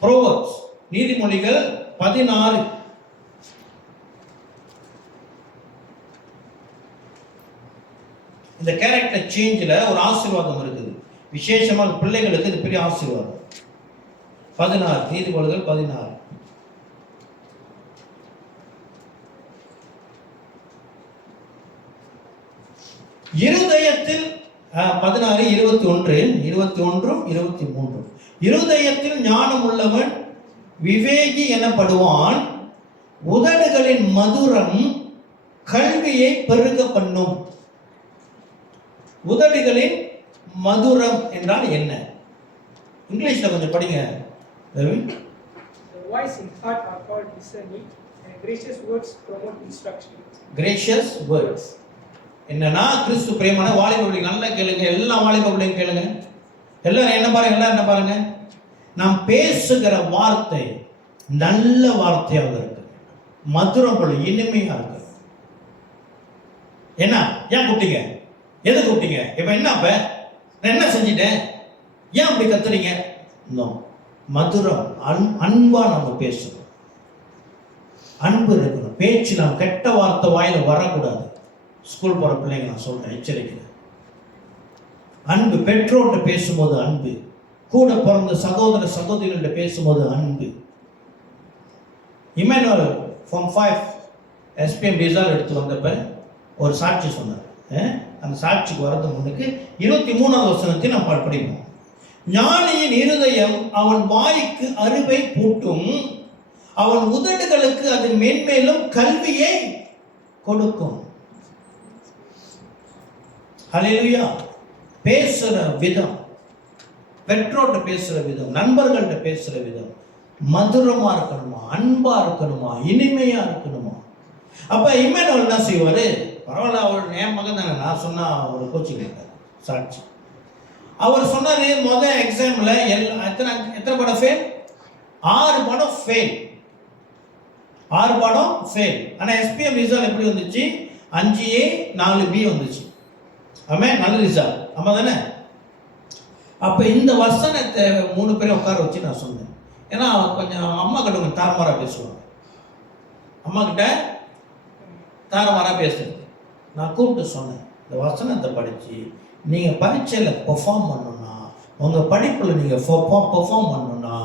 புரோவர்ப்ஸ், நீதிமொழிகள் 16. இந்த கேரக்டர் சேஞ்சில் ஒரு ஆசீர்வாதம் இருக்குது. விசேஷமாக பிள்ளைகளுக்கு இது பெரிய ஆசீர்வாதம். 16, நீதிமொழிகள் 16. இருதயத்தில் 16, 21, 23. இருதயத்தில் ஞானம் உள்ளவன் விவேகி எனப்படுவான், உதடுகளின் மதுரம் கல்வியை பெருக பண்ணும். உதடுகளின் மதுரம் என்றால் என்ன? இங்கிலீஷ்ல கொஞ்சம் படிங்க. Voice and heart are called discerning, and gracious words promote instruction. Gracious words என்னன்னா, கிறிஸ்து பிரியமான வாலிபர்களை நல்லா கேளுங்க, எல்லா வாலிபர்களையும் கேளுங்க. எல்லாரும் என்ன பாருங்க, எல்லாரும் என்ன பாருங்க, நாம் பேசுகிற வார்த்தை நல்ல வார்த்தையாக இருக்கு, மதுரம் போல இனிமையா இருக்கு. என்ன? ஏன் கூப்பிட்டீங்க? எது கூப்பிட்டீங்க? இப்ப என்ன? அப்ப நான் என்ன செஞ்சிட்டேன்? ஏன் அப்படி கத்துறீங்க? மதுரம், அன்பா நம்ம பேசணும், அன்பு இருக்கணும். பேச்சு நாம் கெட்ட வார்த்தை வாயில வரக்கூடாது. ஸ்கூல் போற பிள்ளைங்க நான் சொல்றேன், எச்சரிக்கிறேன். அன்பு, பெற்றோர்கிட்ட பேசும்போது அன்பு, கூட பிறந்த சகோதர சகோதரிகள்கிட்ட பேசும்போது அன்பு. இமானுவேல் ஃபார்ம் 5 SPM ரிசல்ட் எடுத்து வந்தப்ப ஒரு சாட்சி சொன்னார். அந்த சாட்சிக்கு வரது முன்னுக்கு 23வது வசனத்தை நாம் படிப்போம். ஞானியின் இருதயம் அவன் வாய்க்கு அறிவை பூட்டும், அவன் உதடுகளுக்கு அது மென்மேலும் கல்வியை கொடுக்கும். ஹல்லேலூயா. பேசுற விதம், பெற்றோர்கிட்ட பேசுற விதம், நண்பர்கள்ட்ட பேசுற விதம் மதுரமா இருக்கணுமா, அன்பா இருக்கணுமா, இனிமையா இருக்கணுமா. அப்ப இமானுவேல் என்ன செய்வாரு? பரவாயில்ல, அவர் என் மகன் தானே, நான் சொன்னா அவர் கோச்சிங்க சாட்சி. அவர் சொன்னாரு, முதல் எக்ஸாம்ல எத்தனை படம் ஃபெயில்? 6 படம் ஃபெயில். 6 படம் ஃபெயில். ஆனா SPM ரிசல்ட் எப்படி வந்துச்சு? 5A 4B வந்துச்சு. ஆமே, நல்ல ரிசல்ட். ஆமா தானே? அப்ப இந்த வசனத்தை 3 பேரும் உட்கார வச்சு நான் சொன்னேன். ஏன்னா கொஞ்சம் அம்மா கிட்ட கொஞ்சம் தாரமாரா பேசுவாங்க. அம்மா கிட்ட தாரமாராக பேசுறது. நான் கூப்பிட்டு சொன்னேன், இந்த வசனத்தை படித்து நீங்கள் பரீட்சையில் பெர்ஃபார்ம் பண்ணணும்னா, உங்கள் படிப்பில் நீங்கள் பெர்ஃபார்ம் பண்ணணும்னா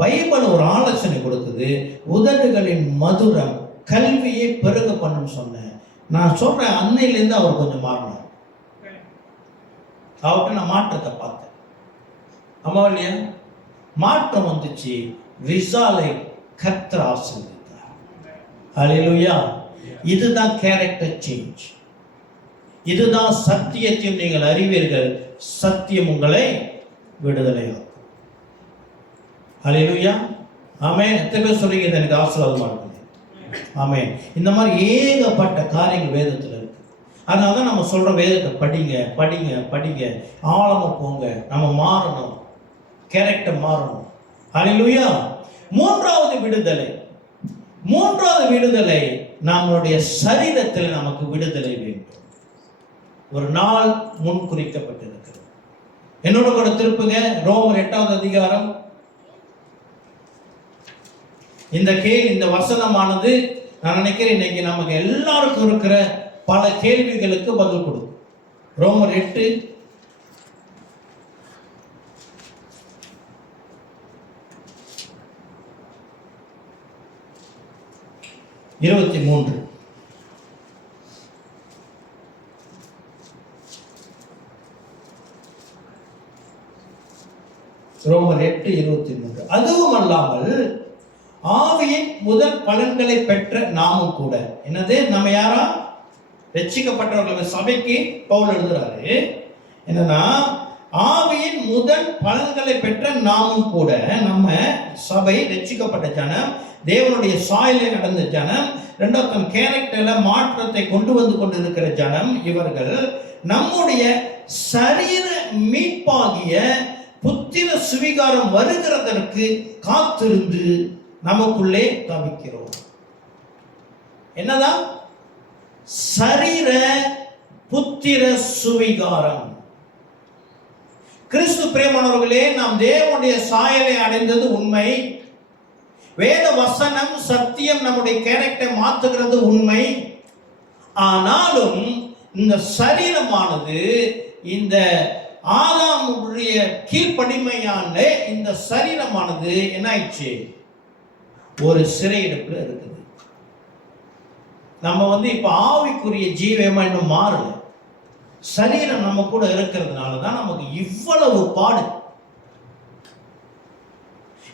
பைபிள் ஒரு ஆலோசனை கொடுக்குது. உதடுகளின் மதுரம் கல்வியை பெருக பண்ணுன்னு சொன்னேன். நான் சொல்கிறேன், அன்னையிலேருந்து அவர் கொஞ்சம் மாறினார். அவர்கிட்ட நான் மாற்றத்தை பார்த்தேன். அம்மா இல்லையா, மாற்றம் வந்துச்சு. விசாலை கர்த்தர் ஆசீர்வதித்தார். ஹல்லேலூயா. இதுதான் கேரக்டர் சேஞ்ச். இதுதான் சத்தியத்தையும் நீங்கள் அறிவீர்கள், சத்தியம் உங்களை விடுதலையாக்கும். ஹல்லேலூயா. ஆமென். எத்தனை பேர் சொல்றீங்க எனக்கு ஆசீர்வாதமா இருக்குது? ஆமென். இந்த மாதிரி ஏகப்பட்ட காரியங்கள் வேதத்தில் இருக்கு. அதனால தான் நம்ம சொல்றோம், வேதத்தை படிங்க படிங்க படிங்க, ஆழமா போங்க. நம்ம மாறணும், கேரக்டர் மாறணும். ஹல்லேலூயா. மூன்றாவது விடுதலை நம்மளுடைய சரீரத்தில் நமக்கு விடுதலை வேண்டும். ஒரு நாள் முன் குறிக்கப்பட்டிருக்கிறது. என்னோட கூட திருப்புங்க ரோமர் 8வது அதிகாரம். இந்த வசனமானது நான் நினைக்கிறேன் இன்னைக்கு நமக்கு எல்லாருக்கும் இருக்கிற பல கேள்விகளுக்கு பதில் கொடுக்கும். ரோமர் 8:23. ரோமர் 8:23. அதுவும் அல்லாமல் ஆவியின் முதல் பலன்களை பெற்ற நாமும் கூட. என்னது? நம்ம யாரா? ரட்சிக்கப்பட்டவர்கள். சபைக்கு பவுல் எழுதுறாரு என்னன்னா, ஆவியின் முதல் பலன்களை பெற்ற நாமும் கூட. நம்ம சபை ரட்சிக்கப்பட்ட ஜனம், தேவனுடைய சாயலில் நடந்த ஜனம், இரண்டாவது தன் கேரக்டர்ல மாற்றத்தை கொண்டு வந்து கொண்டிருக்கிற ஜனம். இவர்கள் நம்முடைய சரீர மீட்பாகிய புத்திர சுவிகாரம் வருகிறதற்கு காத்திருந்து நமக்குள்ளே தவிக்கிறோம். என்னதான்? சரீர புத்திர சுவிகாரம். கிறிஸ்து பிரியமானவர்களே, நாம் தேவனுடைய சாயலை அடைந்தது உண்மை. வேத வசனம் சத்தியம் நம்முடைய கேரக்டரை மாற்றுகிறது உண்மை. ஆனாலும் இந்த சரீரமானது இந்த ஆதாமுடைய கீழ்ப்படிமையான இந்த சரீரமானது என்ன ஆயிடுச்சு? ஒரு சிறையிடத்தில் இருக்குது. நம்ம இப்ப ஆவிக்குரிய ஜீவமா இன்னும் மாறல. சரீரம் நம்ம கூட இருக்கிறதுனால தான் நமக்கு இவ்வளவு பாடு.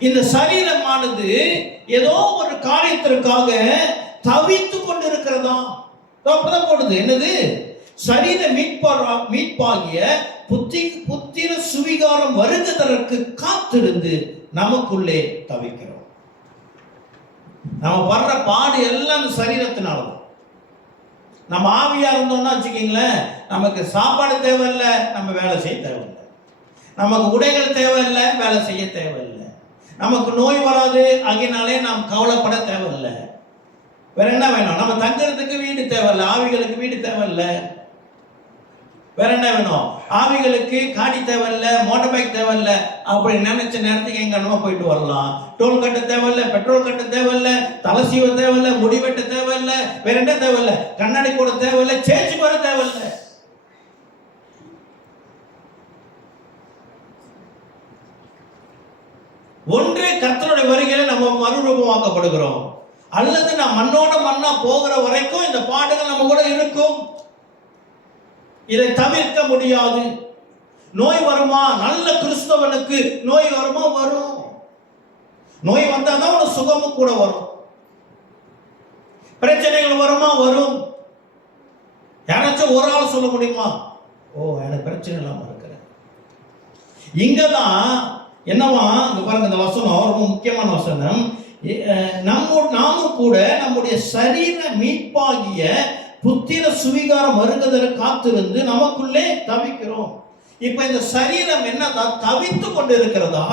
இந்த சரீரமானது ஏதோ ஒரு காரியத்திற்காக தவித்து கொண்டிருக்கிறதா அப்படிதான் போடுது. என்னது? சரீர மீட்பாகிய புத்திர சுவிகாரம் வருகிறதற்கு காத்திருந்து நமக்குள்ளே தவிக்கிறோம். நம்ம படுற பாடு எல்லாம் சரீரத்தினால. நம்ம ஆவியா இருந்தோம்னா வச்சுக்கீங்களேன், நமக்கு சாப்பாடு தேவையில்லை, நம்ம வேலை செய்ய தேவையில்லை. நமக்கு உடைகள் தேவையில்லை, வேலை செய்ய தேவையில்லை. நமக்கு நோய் வராது, ஆகினாலே நாம் கவலைப்பட தேவையில்லை. வேற என்ன வேணும்? நம்ம தங்குறதுக்கு வீடு தேவையில்லை, ஆவிகளுக்கு வீடு தேவையில்லை. வேற என்ன வேணும்? ஆவிகளுக்கு காடி தேவையில்லை, மோட்டார் பைக் தேவையில்லை. அப்படி நினைச்ச நேரத்துக்கு எங்க நம்ம போயிட்டு வரலாம். டோல் கட்ட தேவையில்லை, பெட்ரோல் கட்ட தேவையில்லை, தலை சீவ தேவையில்லை, முடி வெட்ட தேவையில்லை. வேற என்ன தேவையில்லை? கண்ணாடி போட தேவையில்லை, சேச்சு வர தேவையில்லை. ஒன்றே கர்த்தருடைய வருகையில நம்ம மறுரூபமாக்கப்படுகிறோம், அல்லது நான் மண்ணோட மண்ணா போகிற வரைக்கும் இந்த பாடுகள் நம்ம கூட இருக்கும். இதை தவிர்க்க முடியாது. நோய் வருமா? நல்ல கிறிஸ்தவனுக்கு நோய் வருமா? வரும். நோய் வந்தாதான் ஒரு சுகமும் கூட வரும். பிரச்சனைகள் வருமா? வரும். யாராச்சும் ஒரு ஆள் சொல்ல முடியுமா, ஓ எனக்கு பிரச்சனை இல்லாம இருக்கிறேன்? இங்கதான் என்னவா, இங்க பாருங்க, இந்த வசனம் ரொம்ப முக்கியமான வசனம். நாமும் கூட நம்முடைய சரீர மீட்பாகிய புத்திர சுவிகாரம் வருகிறதற்கு காத்திருந்து நமக்குள்ளே தவிக்கிறோம். இப்ப இந்த சரீரம் என்னதான் தவித்து கொண்டு இருக்கிறதா?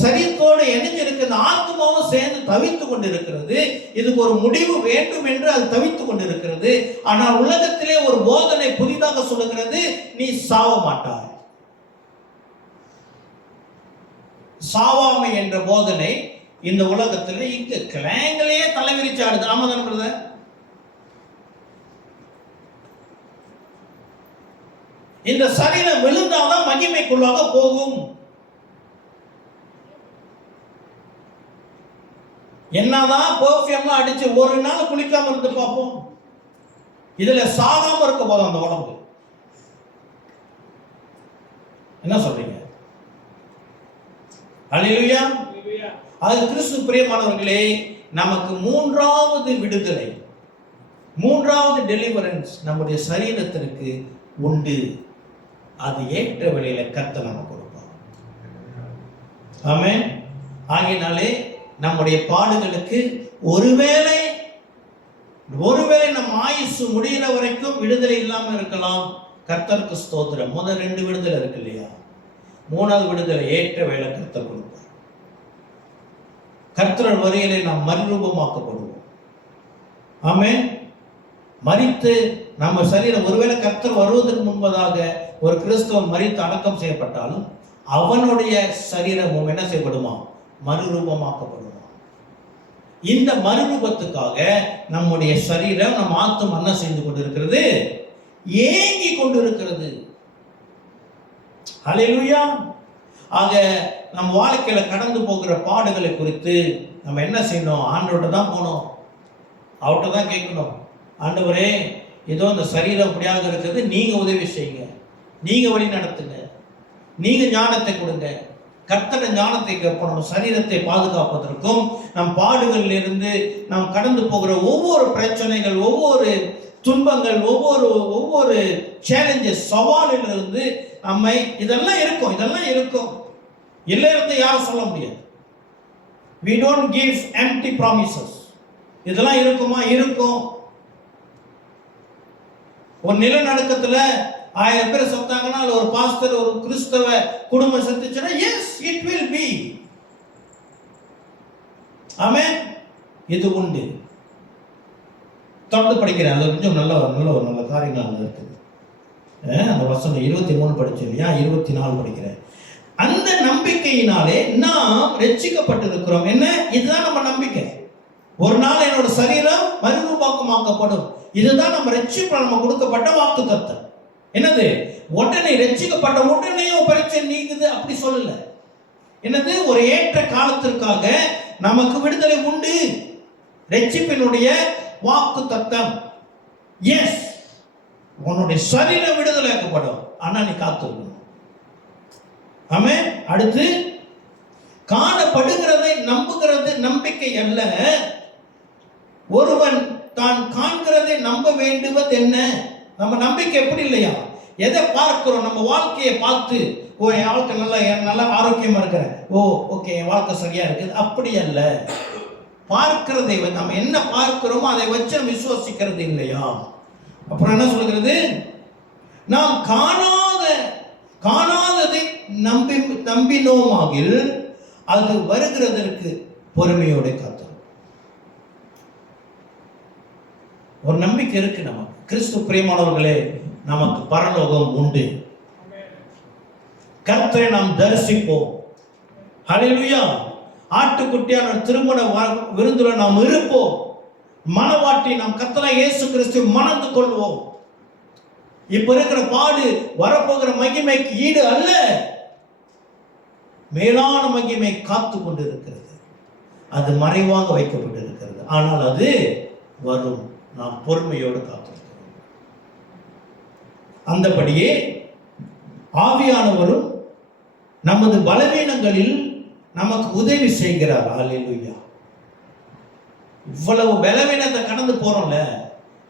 சரீரத்தோடு இணைஞ்சிருக்கிற ஆத்மாவும் சேர்ந்து தவித்து கொண்டு இருக்கிறது. இதுக்கு ஒரு முடிவு வேண்டும் என்று அது தவித்து கொண்டு இருக்கிறது. ஆனால் உலகத்திலே ஒரு போதனை புதிதாக சொல்லுகிறது, நீ சாவ மாட்டாய். சாவாமை என்ற போதனை இந்த உலகத்தில் இங்கு கிளைங்களே தலைவிரிச்சாடுது. ஆமா தானே? இந்த சரீரம் விழுந்தாதான் மகிமைக்குள்ளாக போகும். என்னதான் பெர்ஃபியூம்லாம் அடிச்சு ஒரு நாள் குளிக்காம இருந்து பார்ப்போம், இதுல சாகாம இருக்க போதும் அந்த உடம்பு. என்ன சொல்றீங்க? அல்லேலூயா. அது கிறிஸ்து பிரியமானவர்களே, நமக்கு மூன்றாவது விடுதலை, மூன்றாவது டெலிவரன்ஸ் நம்முடைய சரீரத்திற்கு உண்டு. அது ஏற்ற வேளையில கர்த்தர் நமக்கு கொடுப்பார். ஆமென். ஆகையினாலே நம்முடைய பாடுகளுக்கு ஒருவேளை நம் ஆயுசு முடிகிற வரைக்கும் விடுதலை இல்லாம இருக்கலாம். கர்த்தருக்கு ஸ்தோத்திரம். முதல் 2 விடுதலை இருக்கு இல்லையா, 3வது விடுதலை ஏற்ற வேளை கர்த்தர் கொடுப்பார். கர்த்தர் வரையிலே நாம் மறுரூபமாக்கப்படுவோம். ஆமென். மரித்து நம்ம சரீரம், ஒருவேளை கர்த்தர் வருவதற்கு முன்பதாக ஒரு கிறிஸ்தவன் மரித்து அடக்கம் செய்யப்பட்டாலும் அவனுடைய சரீரமும் என்ன செய்யப்படுமா? மறுரூபமாக்கப்படுமா. இந்த மறுரூபத்துக்காக நம்முடைய சரீரம், நம் ஆத்தும் என்ன செய்து கொண்டிருக்கிறது? ஏங்கி கொண்டிருக்கிறது. அல்லேலூயா. ஆக நம் வாழ்க்கையில கடந்து போகிற பாடுகளை குறித்து நம்ம என்ன செய்யணும்? ஆண்டவர்கிட்ட தான் போகணும், அவர்கிட்ட தான் கேட்கணும். ஆண்டவரே, ஏதோ இந்த சரீரம் அப்படியாக இருக்கிறது, நீங்க உதவி செய்யுங்க, நீங்க வழி நடத்துங்க, நீங்க ஞானத்தை கொடுங்க. கர்த்தர ஞானத்தை கேட்போம். சரீரத்தை பாதுகாப்பதற்கும் நம் பாடுகளில் இருந்து நாம் கடந்து போகிற ஒவ்வொரு பிரச்சனைகள், ஒவ்வொரு துன்பங்கள், ஒவ்வொரு சேலஞ்சஸ், சவாலில் இருந்து நம்மை இதெல்லாம் இருக்கும். இல்லை இருந்து யாரும் சொல்ல முடியாது. we don't give empty promises. இதெல்லாம் இருக்குமா? இருக்கும். ஒரு நிலநடுக்கத்துல 1000 பேர் செத்தாங்கன்னா அதுல ஒரு பாஸ்டர், ஒரு கிறிஸ்தவ குடும்பம் செத்துச்சுன்னா yes, it will be. ஆமென். இது உண்டு. தொடர்ந்து படிக்கிறேன். அது கொஞ்சம் நல்ல காரியங்கள் அங்க இருக்குது. அந்த வசனம் 23 படிச்சேன் இல்லையா, 24 படிக்கிறேன். அந்த நம்பிக்கையினாலே நாம் ரட்சிக்கப்பட்டிருக்கிறோம். என்ன? இதுதான் நம்ம நம்பிக்கை. ஒரு நாள் என்னோட சரீரம் மறுரூபமாக்கப்படும். இதுதான் நம்ம ரட்சிப்பு, நம்ம கொடுக்கப்பட்ட வாக்குத்தத்தம். என்னது? உடனே ரட்சிக்கப்பட்ட உடனே பிரச்சனை நீங்குது அப்படி சொல்லல. என்னது? ஒரு ஏற்ற காலத்திற்காக நமக்கு விடுதலை உண்டு. ரட்சிப்பினுடைய வாக்குத்தத்தம். எஸ், உன்னுடைய சரீரம் விடுதலையாக்கப்படும். ஆனா நீ காத்திருக்கணும். ஆமென். அடுத்து, காணப்படுகிறதை நம்புகிறது நம்பிக்கை அல்ல, ஒருவன் தான் காண்கிறதை நம்ப வேண்டுவது என்ன? நம்ம நம்பிக்கை எப்படி இல்லையா? எதை பார்க்கிறோம்? நம்ம வாழ்க்கையை பார்த்து, ஓ என் வாழ்க்கை நல்லா ஆரோக்கியமா இருக்கிறேன், ஓ ஓகே என் வாழ்க்கை சரியா இருக்குது, அப்படி அல்ல. பார்க்கிறதை நம்ம என்ன பார்க்கிறோமோ அதை வச்சு நம்ம விசுவாசிக்கிறது இல்லையா? அப்புறம் என்ன சொல்கிறது? நாம் காணாததை நம்பினோமாகில் அது வருகிறதற்கு பொறுமையோட காத்தோம். ஒரு நம்பிக்கை இருக்கு நமக்கு. கிறிஸ்து பிரியமானவர்களே, நமக்கு பரலோகம் உண்டு. கர்த்தரை நாம் தரிசிப்போம். ஹல்லேலூயா. ஆட்டுக்குட்டியான திருமண விருந்துல நாம் இருப்போம். மனவாட்டி நாம் கர்த்தராகிய இயேசு கிறிஸ்துவை மணந்து கொள்வோம். இப்ப இருக்கிற பாடு வரப்போகிற மகிமைக்கு ஈடு அல்ல. மேலான மகிமை காத்து கொண்டிருக்கிறது. அது மறைவாக வைக்கப்பட்டிருக்கிறது. ஆனால் அது வரும். நாம் பொறுமையோடு காத்திருக்கிறோம். அந்தபடியே ஆவியானவரும் நமது பலவீனங்களில் நமக்கு உதவி செய்கிறார். அல்லேலூயா. இவ்வளவு பலவீனத்தை கடந்து போறோம்ல,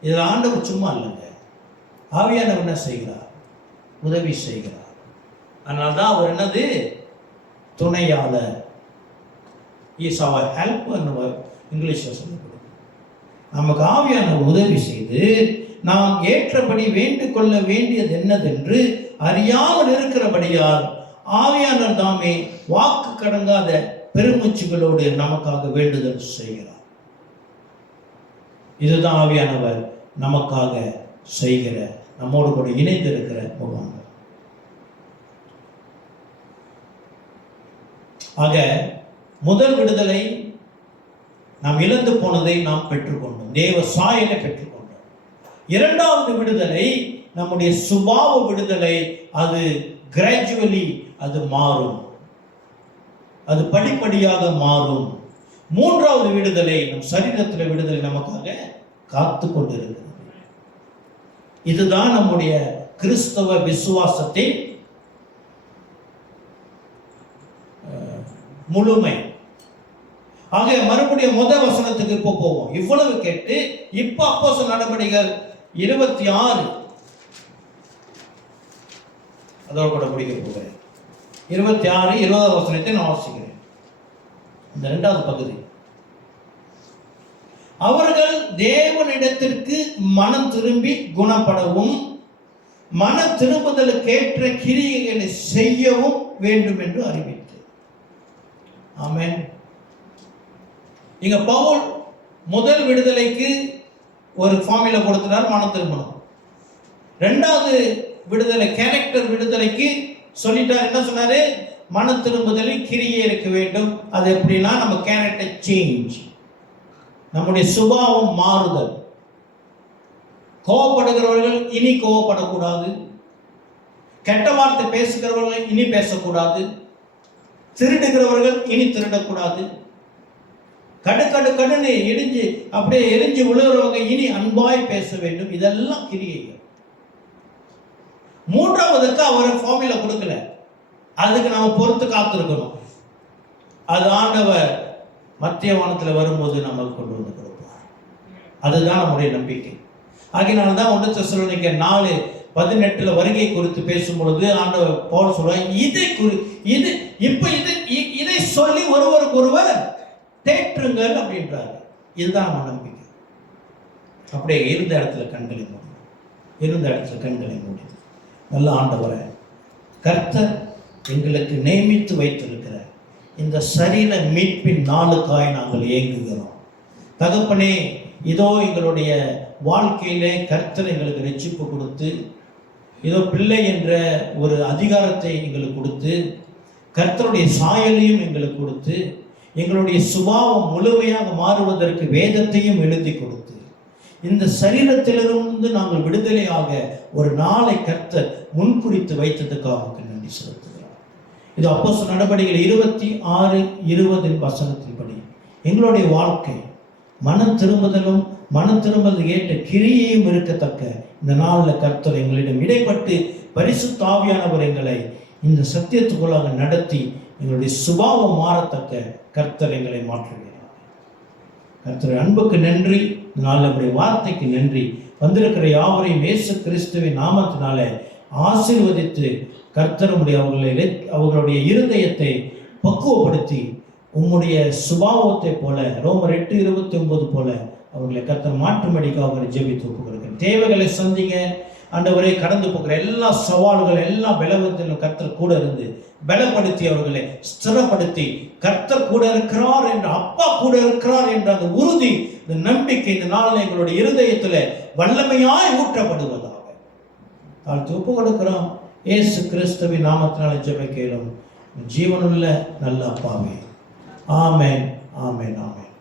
இதுல ஆண்டவர் சும்மா இல்லைங்க. ஆவியானவர் என்ன செய்கிறார்? உதவி செய்கிறார். அதனால்தான் அவர் என்னது? துணையாளர். இஸ் அவர் ஹெல்ப் இங்கிலீஷ்ல சொல்லப்படுது. நமக்கு ஆவியானவர் உதவி செய்து நாம் ஏற்றபடி வேண்டிக் கொள்ள வேண்டியது என்னதென்று அறியாமல் இருக்கிறபடியால் ஆவியானவர் தாமே வாக்கு கடங்காத பெருமூச்சுகளோடு நமக்காக வேண்டுதல் செய்கிறார். இதுதான் ஆவியானவர் நமக்காக செய்கிற, நம்மோடு கூட இணைந்து இருக்கிற முகாம். ஆக முதல் விடுதலை, நாம் இழந்து போனதை நாம் பெற்றுக்கொண்டோம், தேவ சாயலை பெற்றுக்கொண்டோம். இரண்டாவது விடுதலை, நம்முடைய சுபாவ விடுதலை அது கிராஜுவலி அது மாறும், அது படிப்படியாக மாறும். மூன்றாவது விடுதலை, நம் சரீரத்தில் விடுதலை நமக்காக காத்து கொண்டிருக்கிறது. இதுதான் நம்முடைய கிறிஸ்தவ விசுவாசத்தின் முழுமை. ஆக மறுபடியும் முதல் வசனத்துக்கு இப்போ போவோம். இவ்வளவு கேட்டு இப்ப அப்போஸ்தலர் நடபடிகள் 26 அதோட கூட முடிக்க போகிறேன். 26 20 வசனத்தை நான் வாசிக்கிறேன். இந்த இரண்டாவது பகுதி. அவர்கள் தேவனிடத்திற்கு மனம் திரும்பி குணப்படவும் மன திரும்புதலுக்கேற்ற கிரியைகளை செய்யவும் வேண்டும் என்று அறிவித்து. ஆமென். இங்க பவுல் முதல் விடுதலைக்கு ஒரு ஃபார்முலா கொடுத்தார், மன திரும்பணும். இரண்டாவது விடுதலை, கேரக்டர் விடுதலைக்கு சொல்லிட்டார். என்ன சொன்னாரு? மன திரும்புதலில் கிரியை இருக்க வேண்டும். அது எப்படின்னா நம்ம கேரக்டர் சேஞ்ச், நம்முடைய சுபாவம் மாறுதல். கோபப்படுகிறவர்கள் இனி கோபப்படக்கூடாது, கெட்ட வார்த்தை பேசுகிறவர்கள் இனி பேசக்கூடாது, திருடுகிறவர்கள் இனி திருடக்கூடாது, கடுன்னு இடிஞ்சு அப்படியே எரிஞ்சு விழுகிறவங்க இனி அன்பாய் பேச வேண்டும். இதெல்லாம் கிரியைகள். மூன்றாவதுக்கு அவர் ஃபார்முலா கொடுக்கல, அதுக்கு நாம பொறுத்து காத்திருக்கணும். அது ஆண்டவர் மத்திய வானத்தில் வரும்போது நம்ம கொண்டு வந்து கொடுப்பார். அதுதான் நம்முடைய நம்பிக்கை. ஆகினால்தான் 1 தெசலோனிக்கர் 4:18 வருகை குறித்து பேசும் பொழுது ஆண்டவர் பவுல் சொல்றார், இதை சொல்லி ஒருவருக்கு ஒருவர் தேற்றுங்கள் அப்படின்றார். இதுதான் நம்ம நம்பிக்கை. அப்படியே இருந்த இடத்துல கண்களை மூடி நல்ல ஆண்டவரை, கர்த்தர் எங்களுக்கு நியமித்து வைத்திருக்கிற இந்த சரீர மீட்பின் நாளுக்காய் நாங்கள் ஏங்குகிறோம். தகப்பனே, இதோ எங்களுடைய வாழ்க்கையிலே கர்த்தர் எங்களுக்கு ரட்சிப்பு கொடுத்து, இதோ பிள்ளை என்ற ஒரு அதிகாரத்தை எங்களுக்கு கொடுத்து, கர்த்தருடைய சாயலையும் எங்களுக்கு கொடுத்து, எங்களுடைய சுபாவம் முழுமையாக மாறுவதற்கு வேதத்தையும் எழுதி கொடுத்து, இந்த சரீரத்திலிருந்து நாங்கள் விடுதலையாக ஒரு நாளை கர்த்தர் முன்குறித்து வைத்ததுக்காக நன்றி செலுத்துகிறோம். இது அப்போஸ்தலர் நடபடிகள் 26:20 வசனத்தின்படி எங்களுடைய வாழ்க்கை மன திரும்புதல் ஏற்ற கிரியையும் இருக்கத்தக்க இந்த நாளில் கர்த்தர் எங்களிடம் இடைப்பட்டு பரிசுத்த ஆவியானவர் எங்களை இந்த சத்தியத்துக்குள்ளாக நடத்தி எங்களுடைய சுபாவம் மாறத்தக்க கர்த்தர் எங்களை மாற்றுகிறார். கர்த்தர் அன்புக்கு நன்றி, இந்த நாளில் நம்முடைய வார்த்தைக்கு நன்றி. வந்திருக்கிற யாவரையும் இயேசு கிறிஸ்துவின் நாமத்தினாலே ஆசீர்வதித்து கர்த்தர் அவர்களுடைய இருதயத்தை பக்குவப்படுத்தி உம்முடைய சுபாவத்தை போல ரோமர் 8:29 போல அவர்களை கர்த்தர் மாற்றும்படிக்காக அவரை ஜெபித்து ஒப்புக்கொடுக்கிறேன். தேவைகளை சந்திங்க ஆண்டவரே. கடந்து போகிற எல்லா சவால்கள் எல்லா பலவீனத்திலும் கர்த்தர் கூட இருந்து பலப்படுத்தி அவர்களை ஸ்திரப்படுத்தி, கர்த்தர் கூட இருக்கிறார் என்ற, அப்பா கூட இருக்கிறார் என்ற அந்த உறுதி, இந்த நம்பிக்கை இந்த நாளில் எங்களுடைய இருதயத்தில் வல்லமையாய் ஊற்றப்படுவதாக தாழ்த்தி ஒப்பு கொடுக்கிறோம். இயேசு கிறிஸ்துவின் நாமத்தினாலே ஜெபிக்கிறோம் ஜீவனுள்ள நல்ல அப்பாவே. ஆமென், ஆமென், ஆமென்.